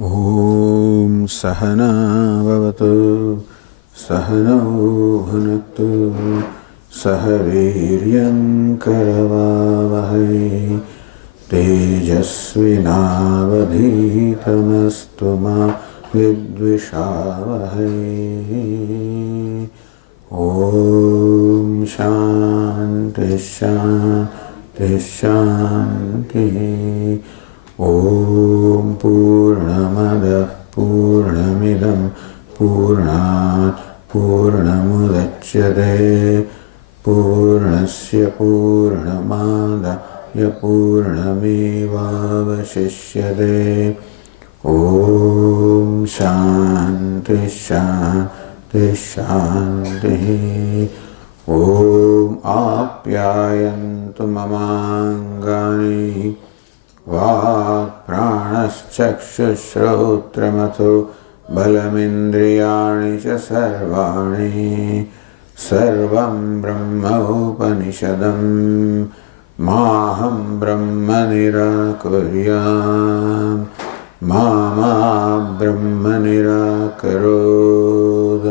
Om Sahana Bhavatu Sahano Bhunaktu Sahaviryam Karavavahai Tejasvinavadhitamastu ma vidvishavahai. Om Shanti Shanti Shanti. Om Purnamada Purnamidam Purnat Purnamudachyate Purnasya Purnamada Purnamevavashishyate. Om Shanti Shanti Shanti. Om Apyayantu Mamangani Vak pranaschakshushrotramatho balamindriyani cha sarvani sarvam brahma upanishadam maham brahma nirakuryam mama brahma nirakarod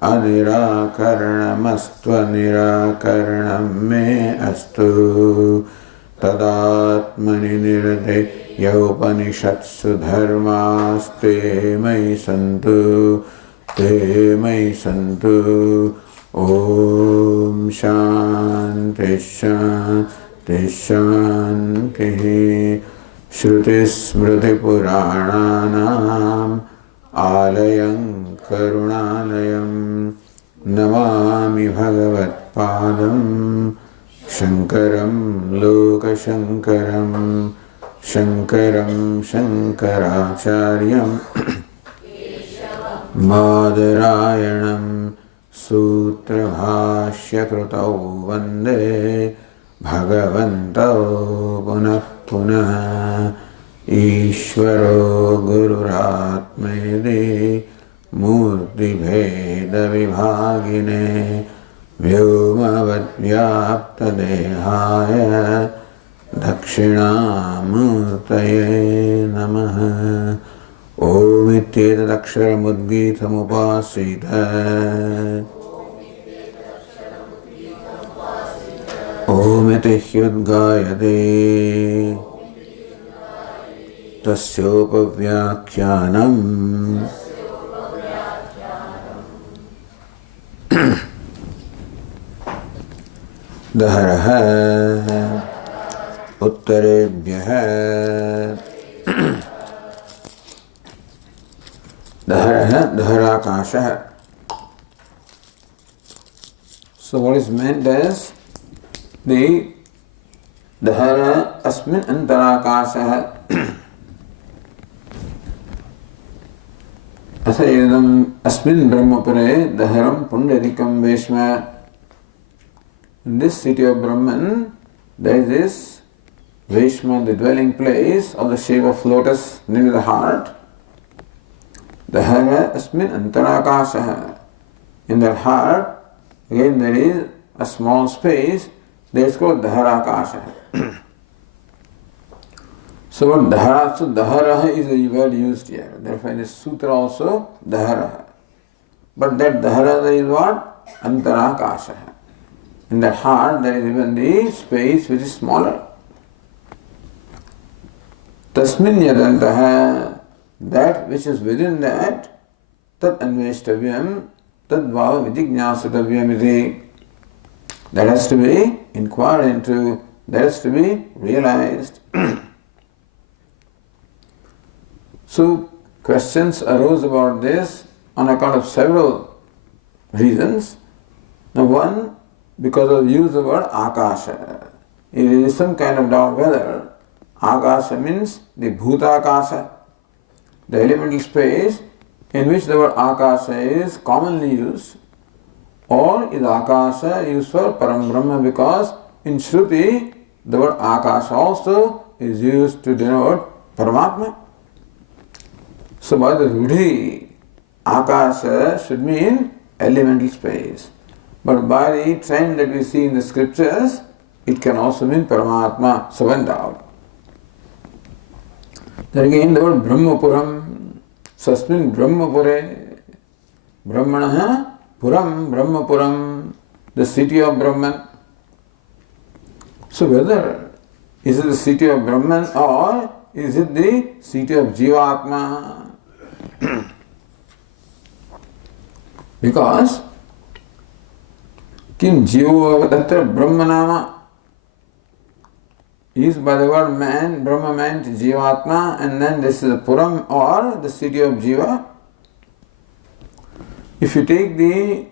anirakaranamastva nirakaranam me astu. Tadatmani nirde yaupanishatsu dharmaste mai santu te mai santu. Om Shanti Shanti Shanti. Shruti Smriti Purananam Alayam Karunalayam Namami Bhagavat Padam Shankaram Lokashankaram Shankaram Shankaracharyam Madarayanam Sutra Bhashya Krutau Vande Bhagavantau Punah Punah Ishvaro Gururatmedi Murti Bheda Vibhagine Vyomavadvyaptadehaya Dakshinamurtaye Namaha. Om Ityetadaksharamudgitamupasita Om Iti Hyudgayate Tasyopavyakyanam Daharaha Uttarebhyaha. Daharaha Daharakasha. So what is meant as the Dahara Asmin Antarakasha Athayadam Asmin Brahmapare Daharam Pundarikam Veshma. In this city of Brahman, there is this Veshma, the dwelling place of the shape of lotus near the heart. Dahara Asmin Antarakasha. In that heart, again there is a small space, that is called Daharakasha. So what Dahara, so Dahara is a word used here. Therefore in this sutra also Dahara. But that Dahara is what? Antarakasha. In that heart there is even the space which is smaller. Tasmin yadantaha, that which is within that, tat anveshtavyam, tad bhava vijignasatavyam iti. That has to be inquired into, that has to be realized. So questions arose about this on account of several reasons. Now one, because of the use of the word Akasha. It is some kind of doubt whether Akasha means the Bhutakasha, the elemental space in which the word Akasha is commonly used, or is Akasha used for Param Brahma, because in Shruti the word Akasha also is used to denote Paramatma. So by the Rudhi, Akasha should mean elemental space. But by the trend that we see in the scriptures, it can also mean Paramatma, so went out. Then again the word Brahmapuram. Sasmin Brahmapure. Brahmanaha Puram Brahmapuram. The city of Brahman. So whether is it the city of Brahman or is it the city of Jivatma? Because Kim Jiva Tatra Brahmanama is by the word man, Brahma meant Jivatma, and then this is the Puram or the city of Jiva. If you take the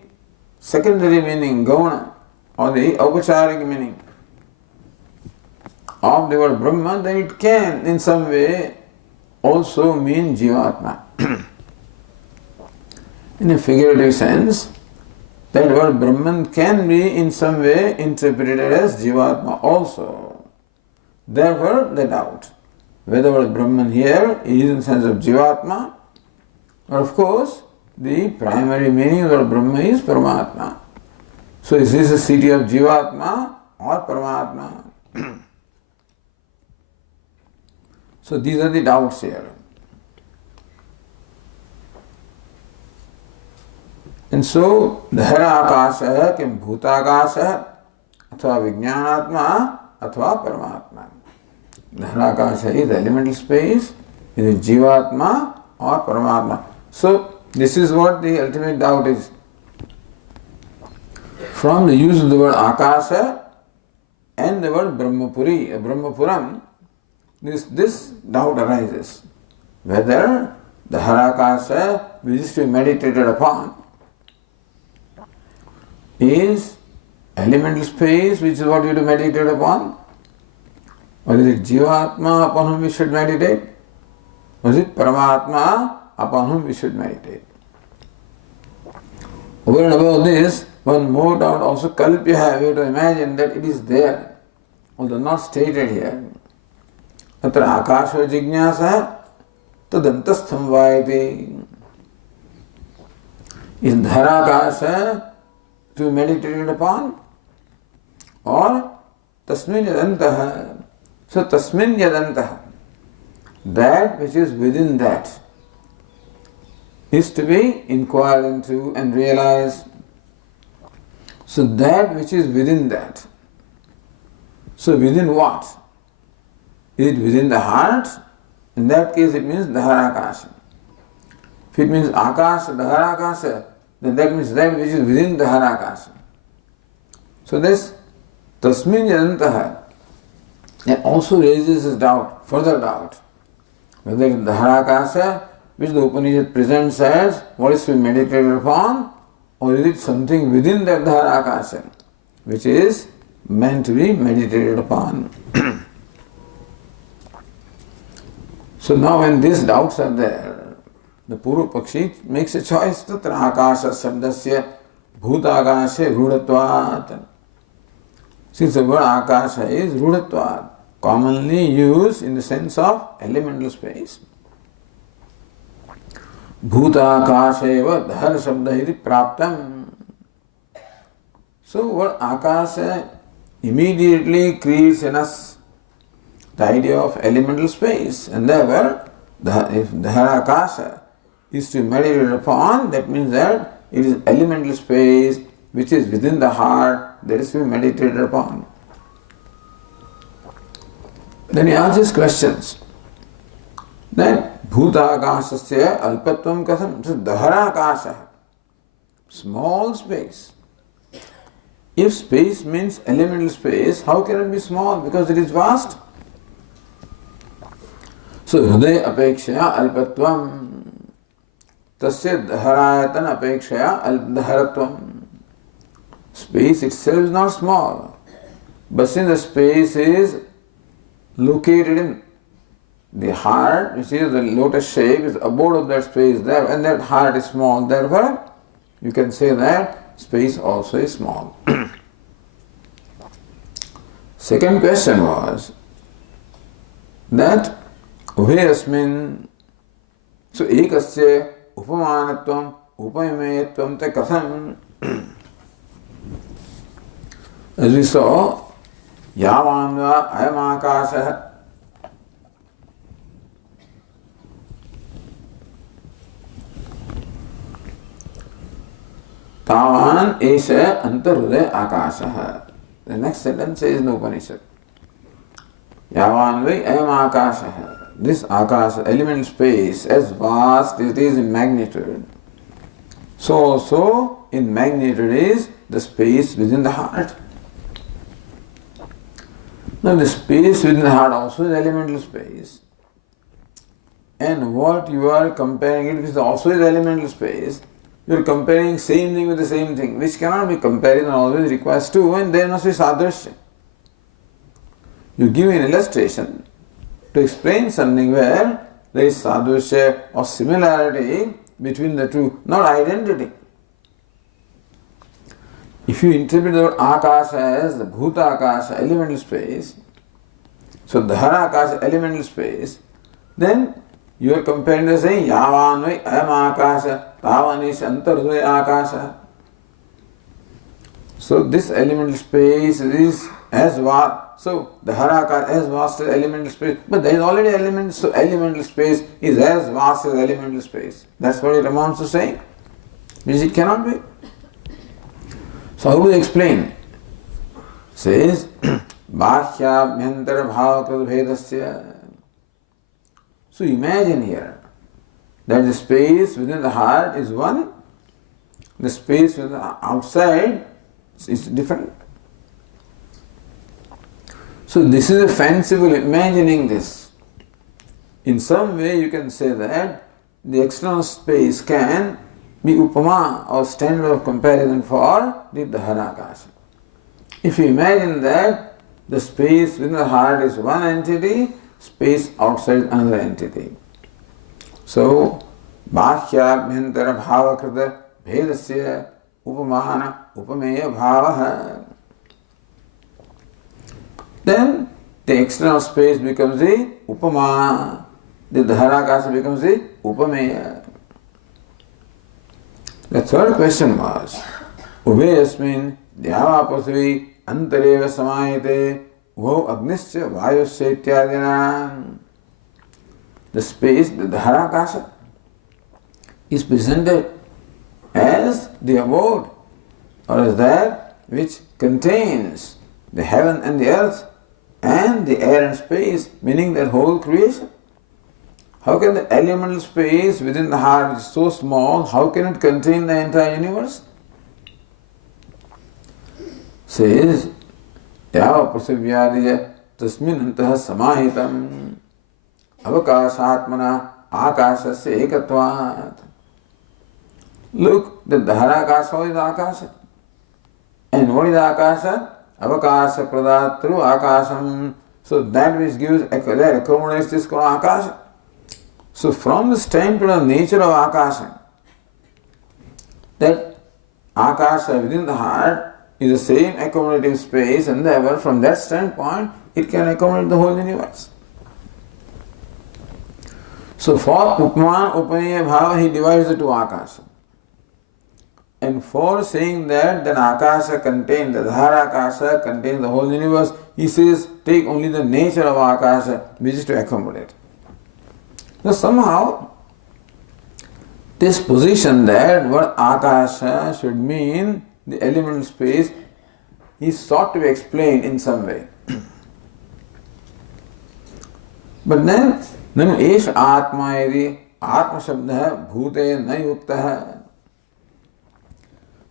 secondary meaning, Gauna, or the Aupacharik meaning of the word Brahma, then it can in some way also mean Jivatma. In a figurative sense, that word Brahman can be in some way interpreted as Jivatma also. Therefore, the doubt whether the word Brahman here is in the sense of Jivatma, or of course, the primary meaning of the word Brahma is Paramatma. So, is this a city of Jivatma or Paramatma? So, these are the doubts here. And so, Dhara Akasha kim Bhutakasha athva Vijnanatma athva Paramatma. Dhara Akasha is elemental space, is it Jivatma or Paramatma? So, this is what the ultimate doubt is. From the use of the word Akasha and the word Brahmapuri, Brahmapuram, this doubt arises. Whether the Harakasha which is to be meditated upon is elemental space, which is what we to meditate upon, or is it Jivatma upon whom we should meditate, or is it Paramatma upon whom we should meditate? Over and above this, one more doubt also Kalpya, we have to imagine that it is there, although not stated here. Atra Akasha Jignasa Tadantastham Vayate. Is Dharakasha to be meditated upon or Tasmin Yadantaha? So Tasmin Yadantaha, that which is within that is to be inquired into and realized. So that which is within that. So within what? Is it within the heart? In that case it means Dharakasha. If it means Akasha, Dharakasha, then that means that which is within the Harakasha. So this Tasmin Yadantaha, it also raises this doubt, further doubt, whether it is the Harakasha which the Upanishad presents as what is to be meditated upon, or is it something within that Harakasha which is meant to be meditated upon. So now when these doubts are there, the Purva Pakshi makes a choice. Tatra Akasha Sabdasya Bhutakashe Rudatvat. Since the word Akasha is Rudatvat, commonly used in the sense of elemental space. Bhutakasheva Dhar Shabda iti Praptam. So word Akasha immediately creates in us the idea of elemental space, and therefore if Dhara Akasha is to be meditated upon, that means that it is elemental space which is within the heart that is to be meditated upon. Then he asks questions. Then Bhuta Akashasya Alpatvam Katham. So Dhara Akasha, small space. If space means elemental space, how can it be small? Because it is vast. So Hriday Apekshaya Alpatvam. Tasya Dharatana Apekshaya Aldharatvam. Space itself is not small, but since the space is located in the heart, which is the lotus shape, is abode of that space there, and that heart is small, therefore you can say that space also is small. Second question was that Ubhayasmin, so ekasya upamanatvam upayamayatvam te katham. As we saw, Yavanva Ayamakasha. Tavan esha antarudaya akasha. The next sentence says in the Upanishad. Yavan vai ayam akasha. This akasha, element space, as vast as it is in magnitude, so also in magnitude is the space within the heart. Now the space within the heart also is elemental space. And what you are comparing it with also is elemental space. You are comparing same thing with the same thing, which cannot be comparison, always requires two, and there must be sadrishya. You give an illustration to explain something where there is sadrishya or similarity between the two, not identity. If you interpret the word akasha as the bhuta akasha, elemental space, so dhara akasha, elemental space, then you are comparing the saying yavan vai ayam akasha, tavan is antarudaya akasha. So this elemental space is as vast. So the Haraka as vast as elemental space, but there is already element, so elemental space is as vast as elemental space. That's what it amounts to saying, which it cannot be. So how will you explain? Says Bhashya Bhyantara Bhavakrata Bhedasya. So imagine here that the space within the heart is one, the space within the outside is different. So this is a fanciful imagining this. In some way you can say that the external space can be upama or standard of comparison for the Dharakasha. If you imagine that the space within the heart is one entity, space outside another entity. So Bhashya Bhyantara Bhavakrata Bhedasya Upamahana Upameya Bhavaha. Then the external space becomes the upama, the dharakasha becomes the upameya. The third question was, Uveyasmin Dyava Prithvi Antareva Samayate Uho Agnisya Vayusya Ityadina. The space, the dharakasha, is presented as the abode or as that which contains the heaven and the earth and the air and space, meaning that whole creation. How can the elemental space within the heart, which is so small, how can it contain the entire universe? Says, Yava Prasivyadiya Tasmin Antaha Samahitam Avakashatmana Akashasya Ekatvat. Look, the Dharakasha is Akasha. And what is Akasha? Avakasha pradatru akasham. So that which gives, that accommodates this called akasha. So from the standpoint of nature of akasha, that akasha within the heart is the same accommodating space, and therefore from that standpoint it can accommodate the whole universe. So for upman upameya bhava he divides the two akasha. And for saying that akasha contains, the dharakasha contains the whole universe, he says take only the nature of akasha which is to accommodate. Now somehow this position that what akasha should mean the elemental space is sought to be explained in some way. But then esh atma yadi atma shabda bhute na yukta.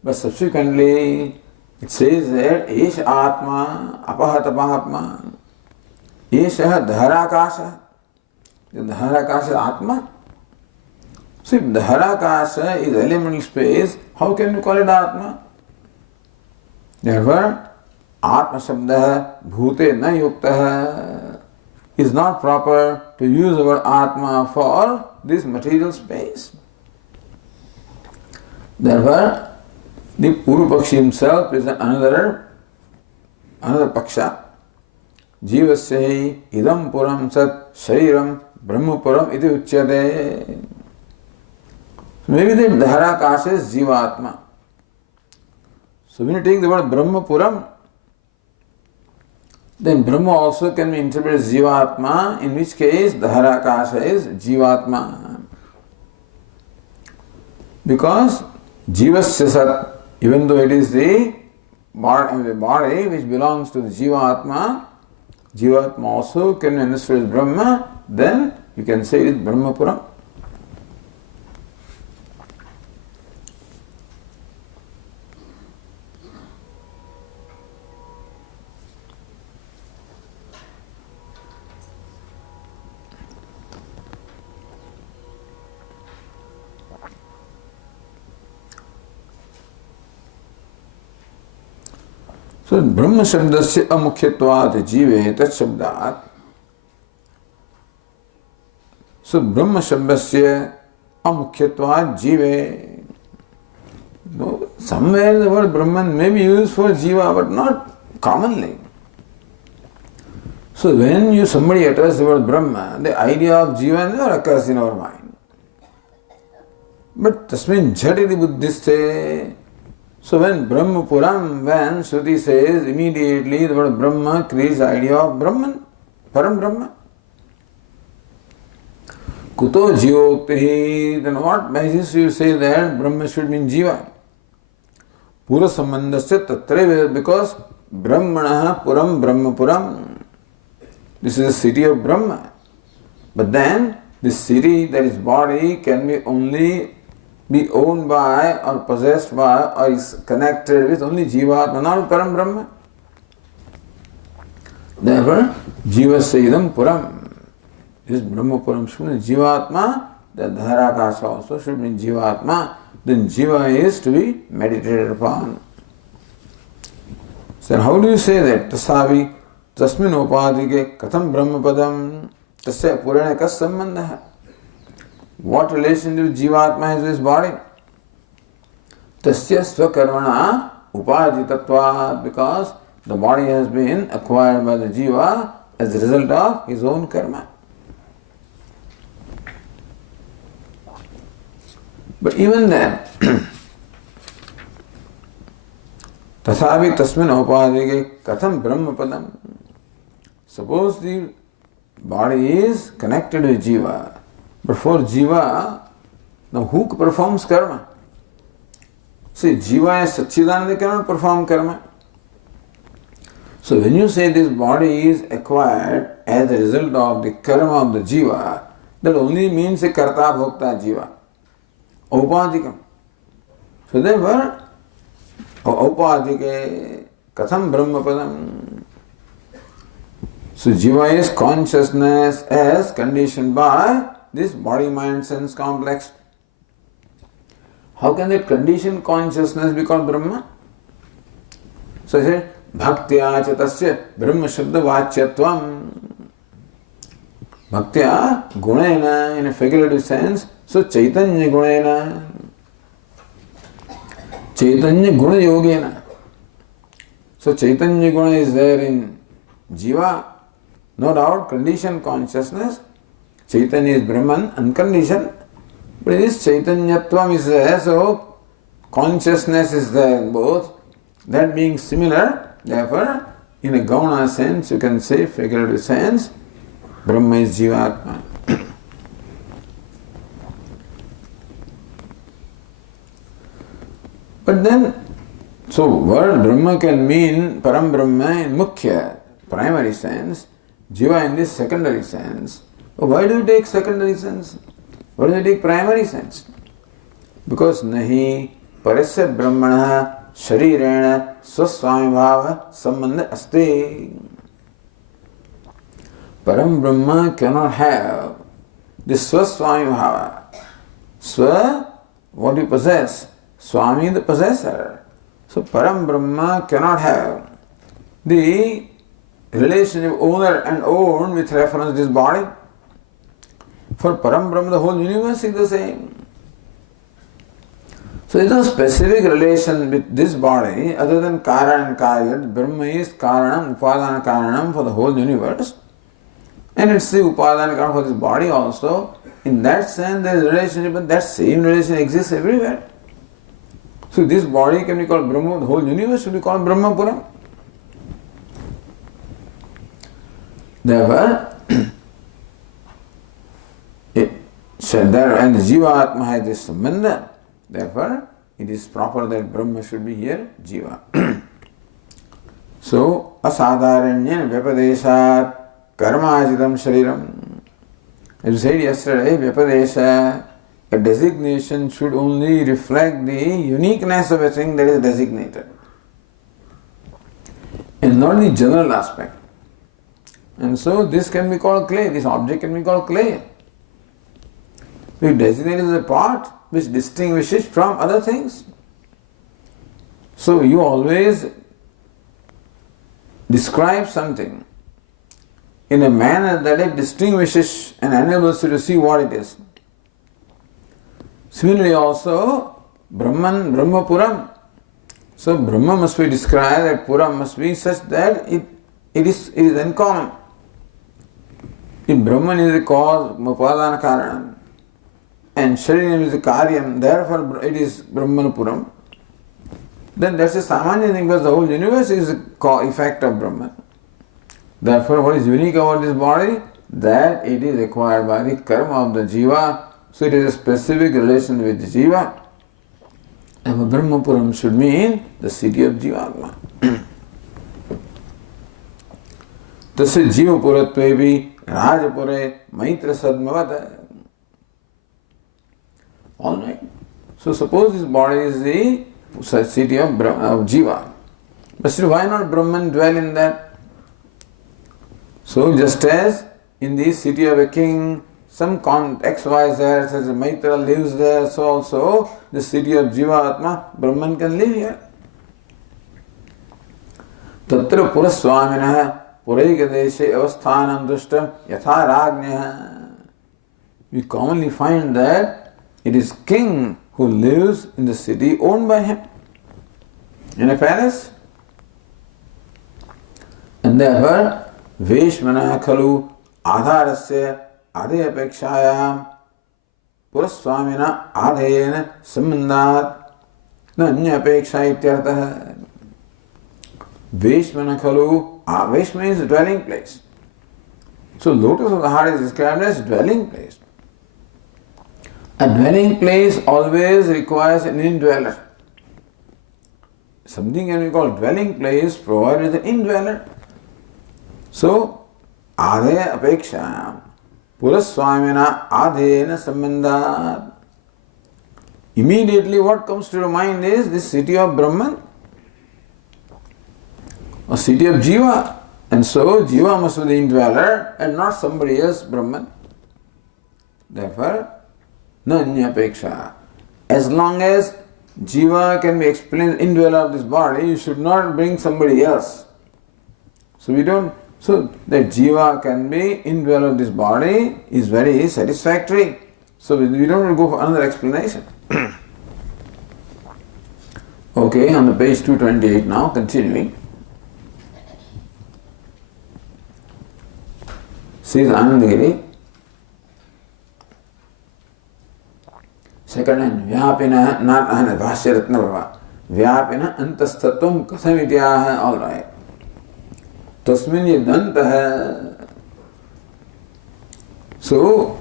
But subsequently, it says that Esh Atma, Apahatapatma, Esha Dharakasha. The Dharakasha is Atma. So if Dharakasha is elemental space, how can you call it Atma? Therefore, Atma Shabda Bhute Na Yukta is not proper to use the word Atma for this material space. Therefore, the Purupakshi himself presents another paksha. Jivasya idam puram sat shariram brahmapuram iti uchyate. So maybe the dharakasha is jivatma. So when you take the word brahmapuram, then Brahma also can be interpreted as jivatma, in which case dharakasha is jivatma. Because jivasya sat Even though it is the body which belongs to the Jivatma, Jivatma also can be understood as Brahma, then you can say it is Brahmapuram. So Brahma Shabdasya Amukhyatvat Jive Tat Shabdat. So Brahma Shabdasya Amukhyatvat Jive. No, somewhere the word Brahman may be used for Jiva, but not commonly. So when somebody utters the word Brahma, the idea of Jiva never occurs in our mind. But Tasmin Jhatiti Buddhiste. So when Brahmapuram, when Shruti says, immediately the word Brahma creates the idea of Brahman, Param Brahma. Kuto Jivoktihi, then what basis you say that Brahma should mean Jiva? Pura Sambandhasya Tatreva, because Brahmanaha Puram Brahmapuram. This is the city of Brahma. But then this city, that is body, can be only be owned by or possessed by or is connected with only Jivatma, not Param Brahma. Therefore, Jiva Saidam Puram. This Brahmapuram should mean Jivatma, the Dharakasha also should mean Jivatma. Then Jiva is to be meditated upon. So how do you say that? Tasavi Tasmin Upadike Katham Brahmapadam Tasya Purana Kas Sambandha. What relationship Jivatma has with his body? Tasya Swakarmana Upajitatvat, because the body has been acquired by the Jiva as a result of his own karma. But even then, Tathavi Tasmin Upadike Katham Brahmapadam. Suppose the body is connected with Jiva. But for Jiva, now who performs karma? See, Jiva as Satchidananda cannot perform karma. So when you say this body is acquired as a result of the karma of the Jiva, that only means a karta bhokta Jiva. Aupadikam. So therefore, Aupadike Katham Brahmapadam. So Jiva is consciousness as conditioned by this body-mind sense complex. How can that conditioned consciousness be called Brahma? So he said, Bhaktya chatasya Brahma Shabda Vachyatvam. Bhaktya Gunena in a figurative sense, so Chaitanya Gunena. Chaitanya Guna Yogena. So Chaitanya Guna is there in Jiva, no doubt, conditioned consciousness. Chaitanya is Brahman, unconditioned, but this Chaitanyatvam is there, so consciousness is there in both. That being similar, therefore, in a Gauna sense, you can say, figurative sense, Brahma is Jivatma. But then, so word Brahma can mean Param Brahma in Mukhya, primary sense, Jiva in this secondary sense. Why do you take secondary sense? Why do you take primary sense? Because nahi parasya brahmana sharirena swaswami bhava sambandha asti. Param Brahma cannot have this swaswami bhava. Swa, what you possess. Swami, the possessor. So Param Brahma cannot have the relationship owner and owned with reference to this body. For Param Brahma, the whole universe is the same. So there is no specific relation with this body other than Karana and Karya. Brahma is Karanam, Upadana Karanam for the whole universe. And it's the Upadana Karanam for this body also. In that sense, there is a relationship, but that same relation exists everywhere. So this body can be called Brahma, the whole universe should be called Brahmapuram. Therefore, and the Jiva Atma has this sambandha. Therefore, it is proper that Brahma should be here, Jiva. So, asadharanyan vyapadeshat karmajitam shariram. As we said yesterday, vyapadesha, a designation should only reflect the uniqueness of a thing that is designated, and not the general aspect. And so this can be called clay, this object can be called clay. We designate it as a part which distinguishes from other things. So you always describe something in a manner that it distinguishes and enables you to see what it is. Similarly also, Brahman, Brahmapuram. So Brahma must be described, that Puram must be such that it is uncommon. If Brahman is the cause, Upadana Karanam, and Shariram is the Karyam, therefore it is Brahmanapuram, then that's a Samanya thing, because the whole universe is the effect of Brahman. Therefore, what is unique about this body? That it is acquired by the karma of the Jiva, so it is a specific relation with the Jiva. And Brahmapuram should mean the city of Jivatma. Tasya Jivapuratvevi Rajapure Maitra Sadmavata. Alright. So suppose this body is the city of Jiva. But still, why not Brahman dwell in that? So just as in the city of a king, some XYZ says Maitra lives there, so also the city of Jivatma, Brahman can live here. Tatra Puraswaminah Puraikadeshe Avasthanam Dushtam Yatha Ragnyah. We commonly find that it is king who lives in the city owned by him, in a palace. And therefore, Veshmana Khalu Adharasya Adhyapekshayam Puraswamina Adhayena Sambandhat Nanyapeksha ityartah. Veshmana Khalu, Veshma is dwelling place. So lotus of the heart is described as dwelling place. A dwelling place always requires an indweller. Something can be called dwelling place provided an indweller. So, Adhaya Apeksha Puraswamina Adhena Sambandhat. Immediately what comes to your mind is this city of Brahman, a city of Jiva. And so Jiva must be the indweller and not somebody else, Brahman. Therefore, Nanyapeksha. As long as Jiva can be explained indweller of this body, you should not bring somebody else. So that Jiva can be indweller of this body is very satisfactory. So we don't go for another explanation. Okay, on the page 228 now, continuing. Says Anandagiri, second line, Vyapina, not Bhashya Ratna Prabha. Vyapina antastatvam kathamityaha. All right. Tasmin yadantah. So,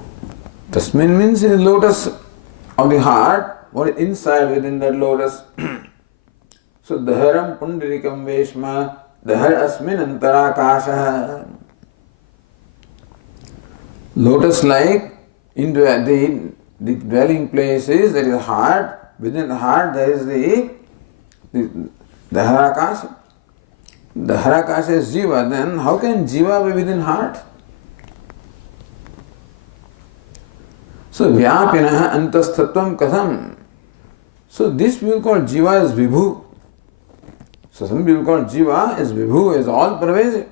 Tasmin means in the lotus of the heart, what is inside within that lotus. So, Daharam Pundarikam Veshma, Dahar Asmin Antarakasha. Lotus like in the dwelling place is there is a heart, within the heart there is the Daharakasha. Daharakasha is Jiva, then how can Jiva be within heart? So Vyapinah antastatvam katham. So this we will call Jiva as Vibhu. So some people call Jiva as Vibhu, as all pervasive.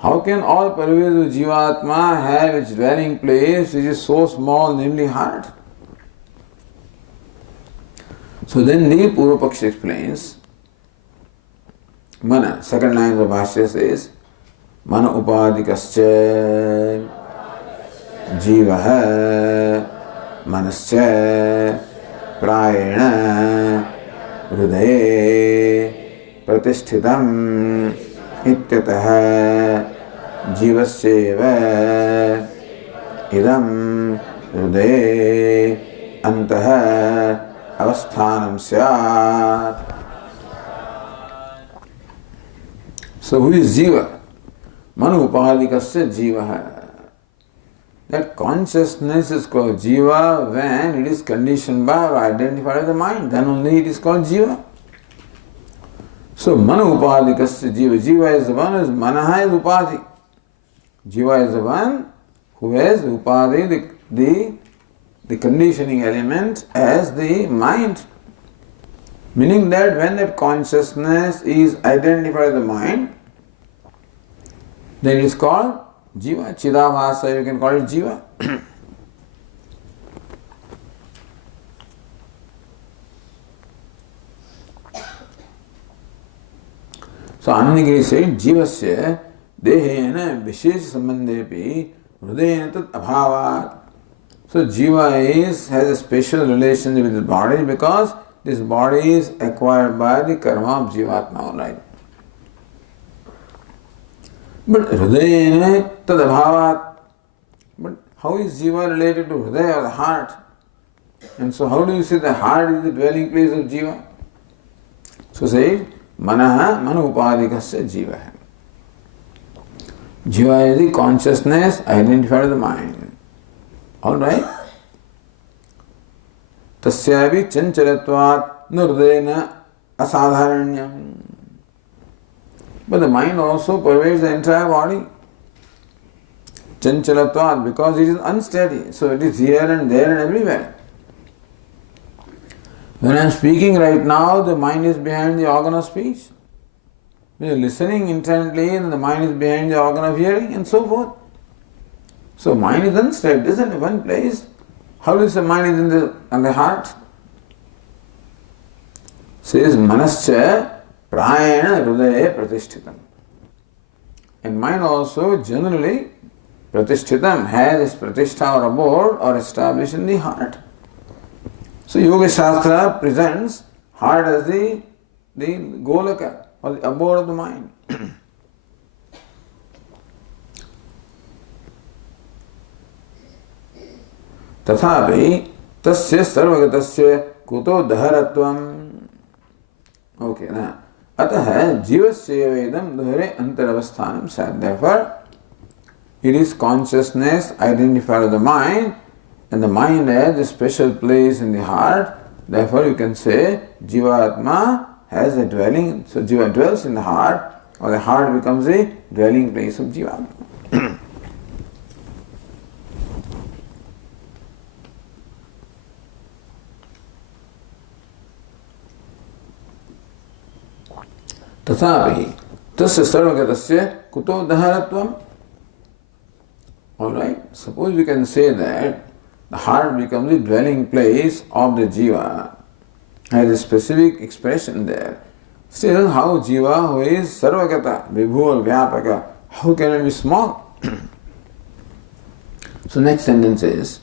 How can all pervasive Jivatma have its dwelling place which is so small, namely heart? So then the Purvapakshi explains, Mana, second line of the Bhashya says, Mana upadikascha jivaha manascha prayena hrudaye pratishthitam ityatah jivasyeva idam hrudaye antah avasthanam syat. So who is jiva? Manu upadikasya jiva. That consciousness is called jiva when it is conditioned by or identified by the mind. Then only it is called jiva. So manu upadikasya jiva. Jiva is the one who is manaha is upadhi. Jiva is the one who has upadhi, the conditioning element as the mind. Meaning that when that consciousness is identified by the mind, then it is called jiva. Chidavasa, you can call it jiva. So Anandagiri said, jivasya dehena vishesh sambandhepi hridayena tat abhavat. So jiva has a special relationship with the body because this body is acquired by the karma of jivatma, alright. But hridayena tad abhavat. But how is jiva related to hridaya or the heart? And so how do you say the heart is the dwelling place of jiva? So say manaha manu upadikasya jiva. Jiva is the consciousness identified with the mind. Alright? Tasyavi chanchalatvat nurdena asadharanyam. But the mind also pervades the entire body. Chanchalatvat, because it is unsteady. So it is here and there and everywhere. When I am speaking right now, the mind is behind the organ of speech. When you are listening intently, then the mind is behind the organ of hearing and so forth. So mind is unsteady, it isn't in one place. How is the mind is in the heart? Says manascha prayena hridaya pratishtitam. And mind also generally pratishtitam has its pratishtha or abode or established in the heart. So Yoga Shastra presents heart as the golaka or the abode of the mind. Tathapi tasya sarvagatasya kuto dharatvam. Okay, now atah jivasya vedam dhare antaravasthanam sad. Therefore, it is consciousness identified with the mind, and the mind has a special place in the heart. Therefore, you can say Jivatma has a dwelling. So Jiva dwells in the heart, or the heart becomes a dwelling place of Jivatma. Tathapi tasya sarvagatasya kuto dharatvam. Alright, suppose we can say that the heart becomes the dwelling place of the jiva, has a specific expression there. Still, how jiva, who is sarvagata, vibhu or vyapaka, how can it be small? So next sentence is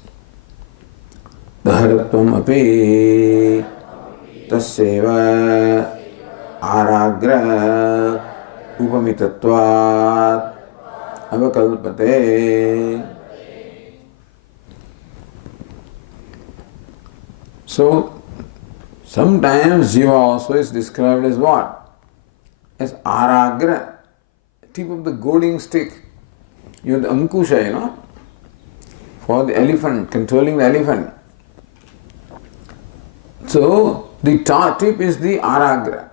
dharatvam api tasyeva aragra upamitatvat avakalpate. So sometimes jiva also is described as what? As aragra, tip of the goading stick. You have the ankusha, for the elephant, controlling the elephant. So the tip is the aragra,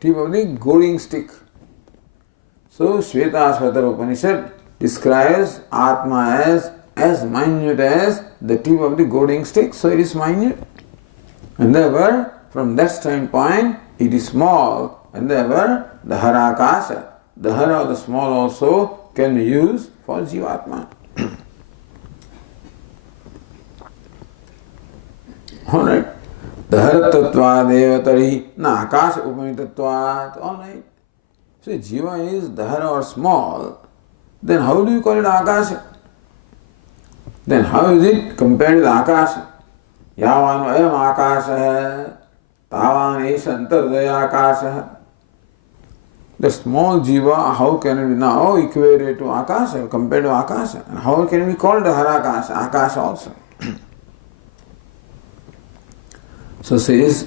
tip of the goading stick. So Shvetasvatara Upanishad describes Atma as minute as the tip of the goading stick. So it is minute. And therefore, from that standpoint, it is small. And therefore, the harakasha, the hara or the small also can be used for Jivatma. Alright. The haratatva devatari na akasha upamitatvat. Alright. So jiva is dahara or small, then how do you call it akasha? Then how is it compared with akasha? Yavan ayam akasha tavan esha antardaya akasha. The small jiva, how can it be now equated to akasha, compared to akasha? And how can it be called dahara akasha, akasha also? So says,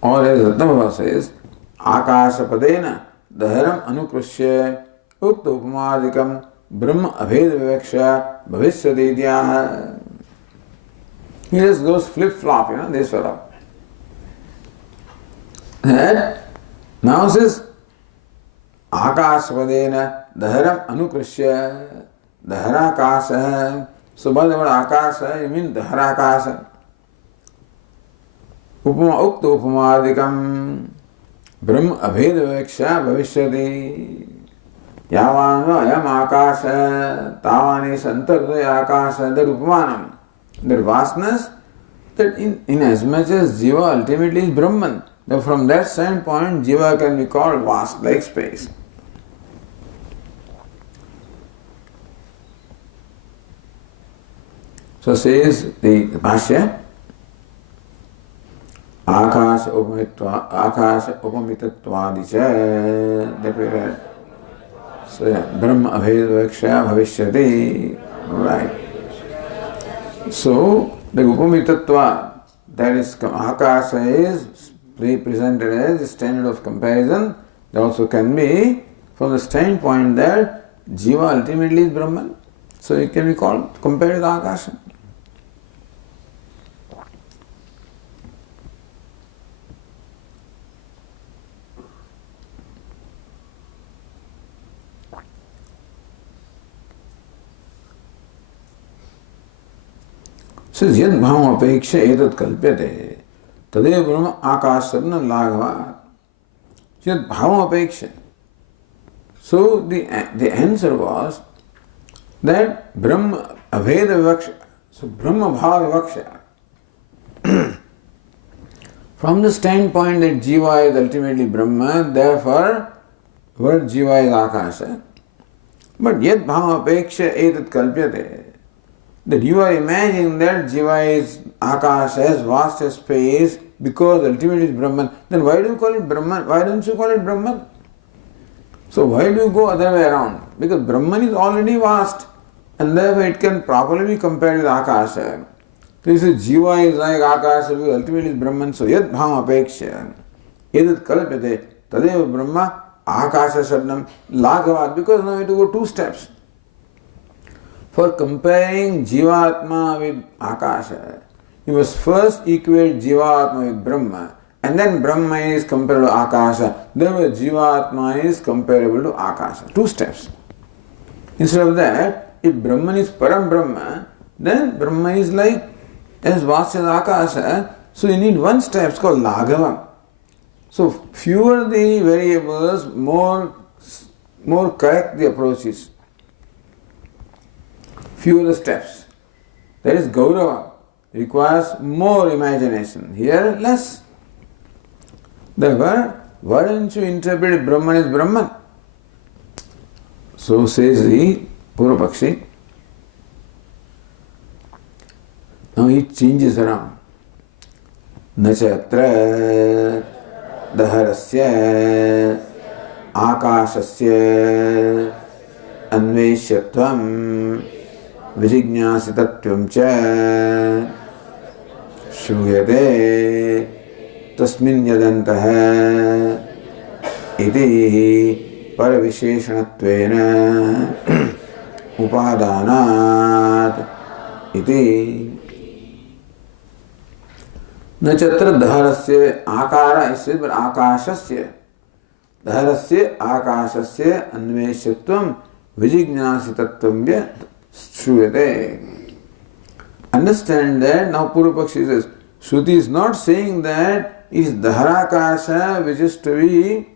or as Ratnabhava says, Akashapadena daharam anukrishya ukta upamadikam brahma abheda vivaksha bhavishyadidyaha. He just goes flip-flop, this fellow. And now says, Akashapadena daharam anukrishya daharakasha. So by the word akasha, you mean daharakasha. Upama ukta upamadikam brahma abheda vivaksha bhavishyati. Yavano ayam akasha tavani santardaya akasha. That upamanam, that vastness, that in as much as jiva ultimately is Brahman, then from that standpoint jiva can be called vast, like space. So says the Bhashya, Akasha upamitattvadicha, that we read. So Brahma abheda vivaksha bhavishyati. Right. So the upamitattva, that is Akasha, is represented as a standard of comparison. That also can be from the standpoint that jiva ultimately is Brahman. So it can be called, compared with Akasha. Says yad bhavam apeksha etat kalpyate tadev brahma akasarna laghava. Yad bhavam apeksha. So the answer was that Brahma abheda vivaksha. So Brahma bhava vivaksha. From the standpoint that jiva is ultimately Brahma, therefore word jiva is akasha. But yad bhava apeksha etat kalpyate. That you are imagining that jiva is akasha, as vast as space, because ultimately is Brahman. Then why do you call it Brahman? Why don't you call it Brahman? So why do you go other way around? Because Brahman is already vast, and therefore it can properly be compared with akasha. So you say jiva is like akasha, because ultimately is Brahman. So yad bhavam apeksha edat kalpyate tadeva brahma akasha sarnam laghavat. Because now we have to go two steps. For comparing Jivatma with Akasha, you must first equate Jivatma with Brahma, and then Brahma is comparable to Akasha. Therefore, Jivatma is comparable to Akasha. Two steps. Instead of that, if Brahman is Param Brahma, then Brahma is like as vast as Akasha. So you need one step, it's called Laghava. So fewer the variables, more correct the approach is. Fewer the steps. That is Gaurava. Requires more imagination. Here, less. Therefore, why don't you interpret Brahman as Brahman? So says the Purvapakshi. Now he changes around. Nachatra daharasya akashasya anveshyatvam vijignasitatvam cha shuyate tasmin yadantaha iti paravisheshanattvena upadanat iti. Nachatra daharasya akara is said, but akashasya. Daharasya akashasya anveshyatvam vijignasitatvam Shruyate. Understand that now Purvapakshi says, Shruti is not saying that it is Dharakasha which is to be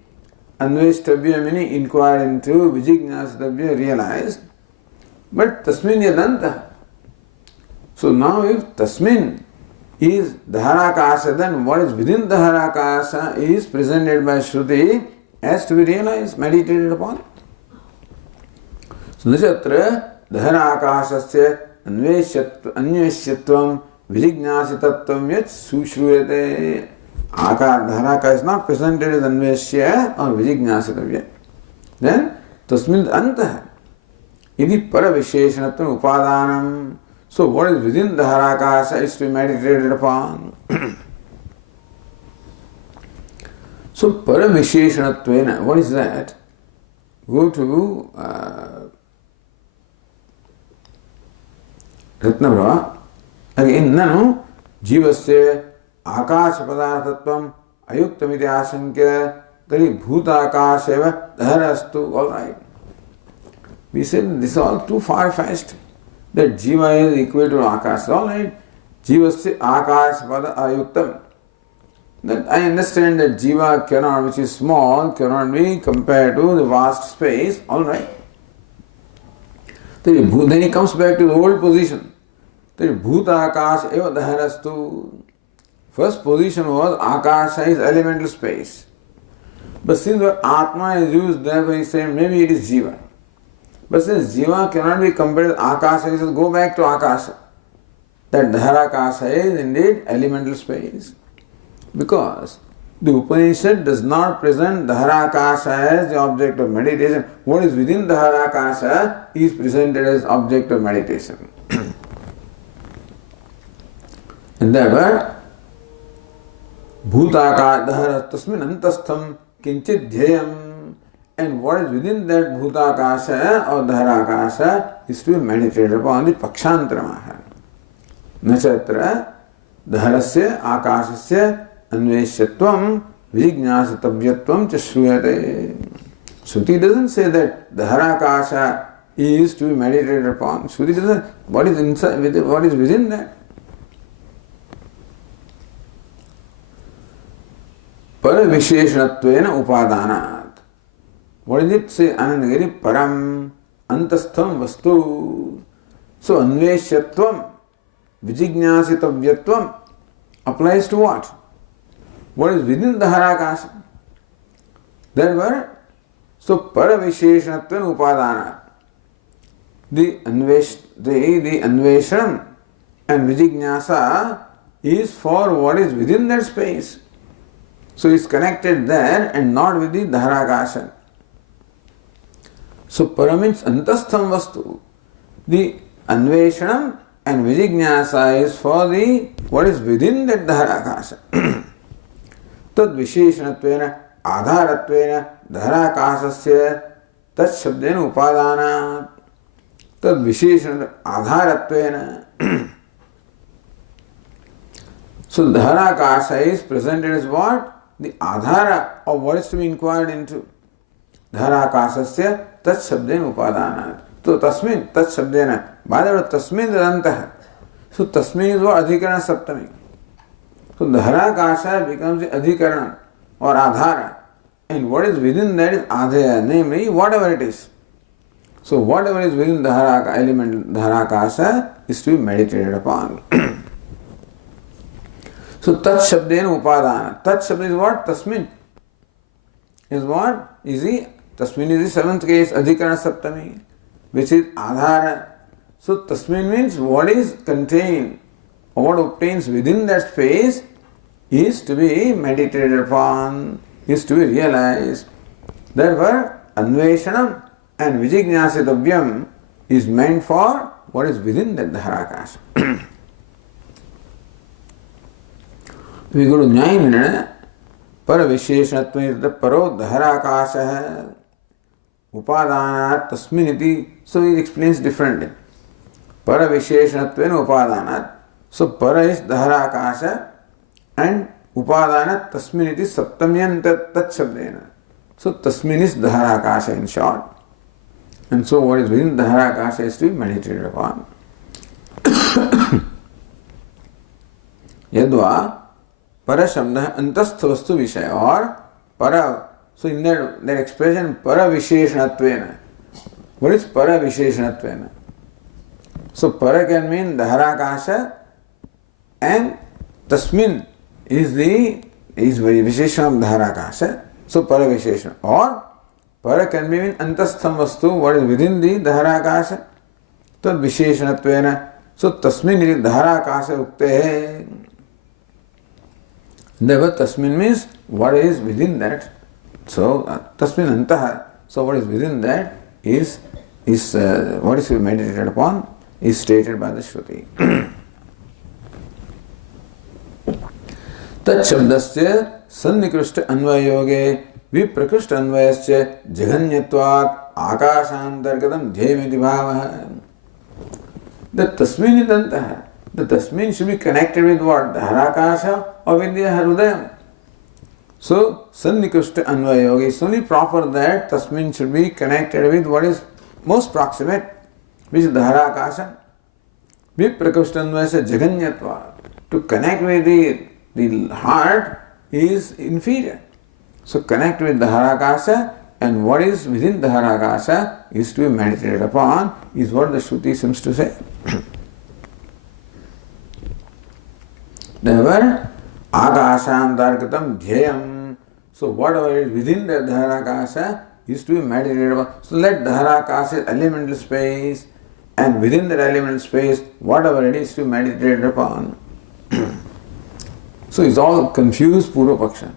Anveshtabhya, meaning inquired into, Vijignastabhya, realized, but Tasmin Yadanta. So now if Tasmin is Dharakasha, then what is within Dharakasha is presented by Shruti as to be realized, meditated upon. So Nachatra Dharakashasya Anveshyatvam Vijignasitattvam yet Sushruyate. Dharaka is not presented as Anveshya or Vijignasitavya. Then Tasmin Antah. Iti Paravisheshanatvam Upadanam. So what is within the Harakasha is to be meditated upon. So Paravisheshanatvam, what is that? Go to Ratnaprabha. Again, nanu jivasya akasha padarthatvam ayuktamiti asankya tari bhuta akasheva dharastu. All right. We said this is all too far-fetched. That jiva is equal to akasha. All right. Jivasya akasha pada ayuktam. That I understand that jiva cannot, which is small, cannot be compared to the vast space. All right. Then he comes back to the old position. Bhuta akash eva dharastu. First position was akasha is elemental space. But since the atma is used there, he said maybe it is jiva. But since jiva cannot be compared with akasha, he says go back to akasha. That dharakasha is indeed elemental space. Because the Upanishad does not present dharakasha as the object of meditation. What is within dharakasha is presented as object of meditation. And therefore, bhutaka dhara tasmin antastham kinchit dhyayam. And what is within that bhutakasha or dharakasha is to be meditated upon the pakshantaramaha. Nachatra dharasya akashasya anveshyatvam vijñāsatavyatvam cha shruyate. Shruti doesn't say that dharakasha is to be meditated upon. Shruti doesn't. What is inside? What is within that? Paravisheshanattvena upadanat. What does it say? Anandagiri param antastham vastu. So anveshyatvam vijñāsitavyatvam applies to what? What is within the harakasha? Therefore, so paravisheshanattvena upadanat. The anveshanam and vijñāsa is for what is within that space. So it's connected there and not with the dharakasha. So para means antastham vastu. The anveshanam and vijñāsa is for the what is within that dharakasha. Tad visheshanattvena adharatvena dharakasasya tat shabdena upadana. Tad visheshanattvena adharatvena. So dharakasha is presented as what? The adhara of what is to be inquired into. Dharakasasya tat shabdena upadana. So tasmin tat shabdena. By the way, tasmin dadantah. So tasmin is what? Adhikarana saptami. So dharakasha becomes the adhikarana or adhara. And what is within that is adhaya, namely whatever it is. So whatever is within the element dharakasha is to be meditated upon. So tat shabdena upadana. Tat shabd is what? Tasmin. Is what? Is the tasmin is the seventh case, adhikarana saptami, which is adhara. So tasmin means what is contained or what obtains within that space is to be meditated upon, is to be realized. Therefore, anveshanam and vijñāsitavyam is meant for what is within that dharakasha. We go to Nyaya Paravisheshanatvam paro dharakasha upadanat tasminiti. So he explains differently. Paravisheshanatvam upadanat. So para is dharakasha and upadanat tasminiti saptamyam tat shabdena. So tasmin is dharakasha in short. And so what is within dharakasha is to be meditated upon. Yadva para shabda antastha vastu vishaya or para. So in that expression para visheshanattvena. What is para visheshanattvena? So para can mean dharakasha and tasmin is visheshan of dharakasha. So para visheshan. Or para can mean antastham vastu, what is within the dharakasha. Tad visheshanattvena. So tasmin is dharakasha ukte. Therefore, tasmin means what is within that. So, tasmin antaha. So, what is within that is is what is to be meditated upon is stated by the Shruti. Tat shabdasya sannikrishta anvayoge viprakrishta anvayasya jaganyatvat akashantargatam dhyayamiti bhavaha. The tasmin idantaha. The tasmin should be connected with what? The harakasha or with the harudayam. So, sannikrishta anvayoge is only proper that tasmin should be connected with what is most proximate, which is the harakasha. Viprakrishta anvayasya jaganyatvat. To connect with the heart is inferior. So connect with the harakasha, and what is within the harakasha is to be meditated upon, is what the Shruti seems to say. Therefore, akashantargatam dhyayam. So whatever is within the harakasha is to be meditated upon. So let the harakasha is elemental space, and within that elemental space, whatever it is to be meditated upon. So it's all confused Purva Paksha.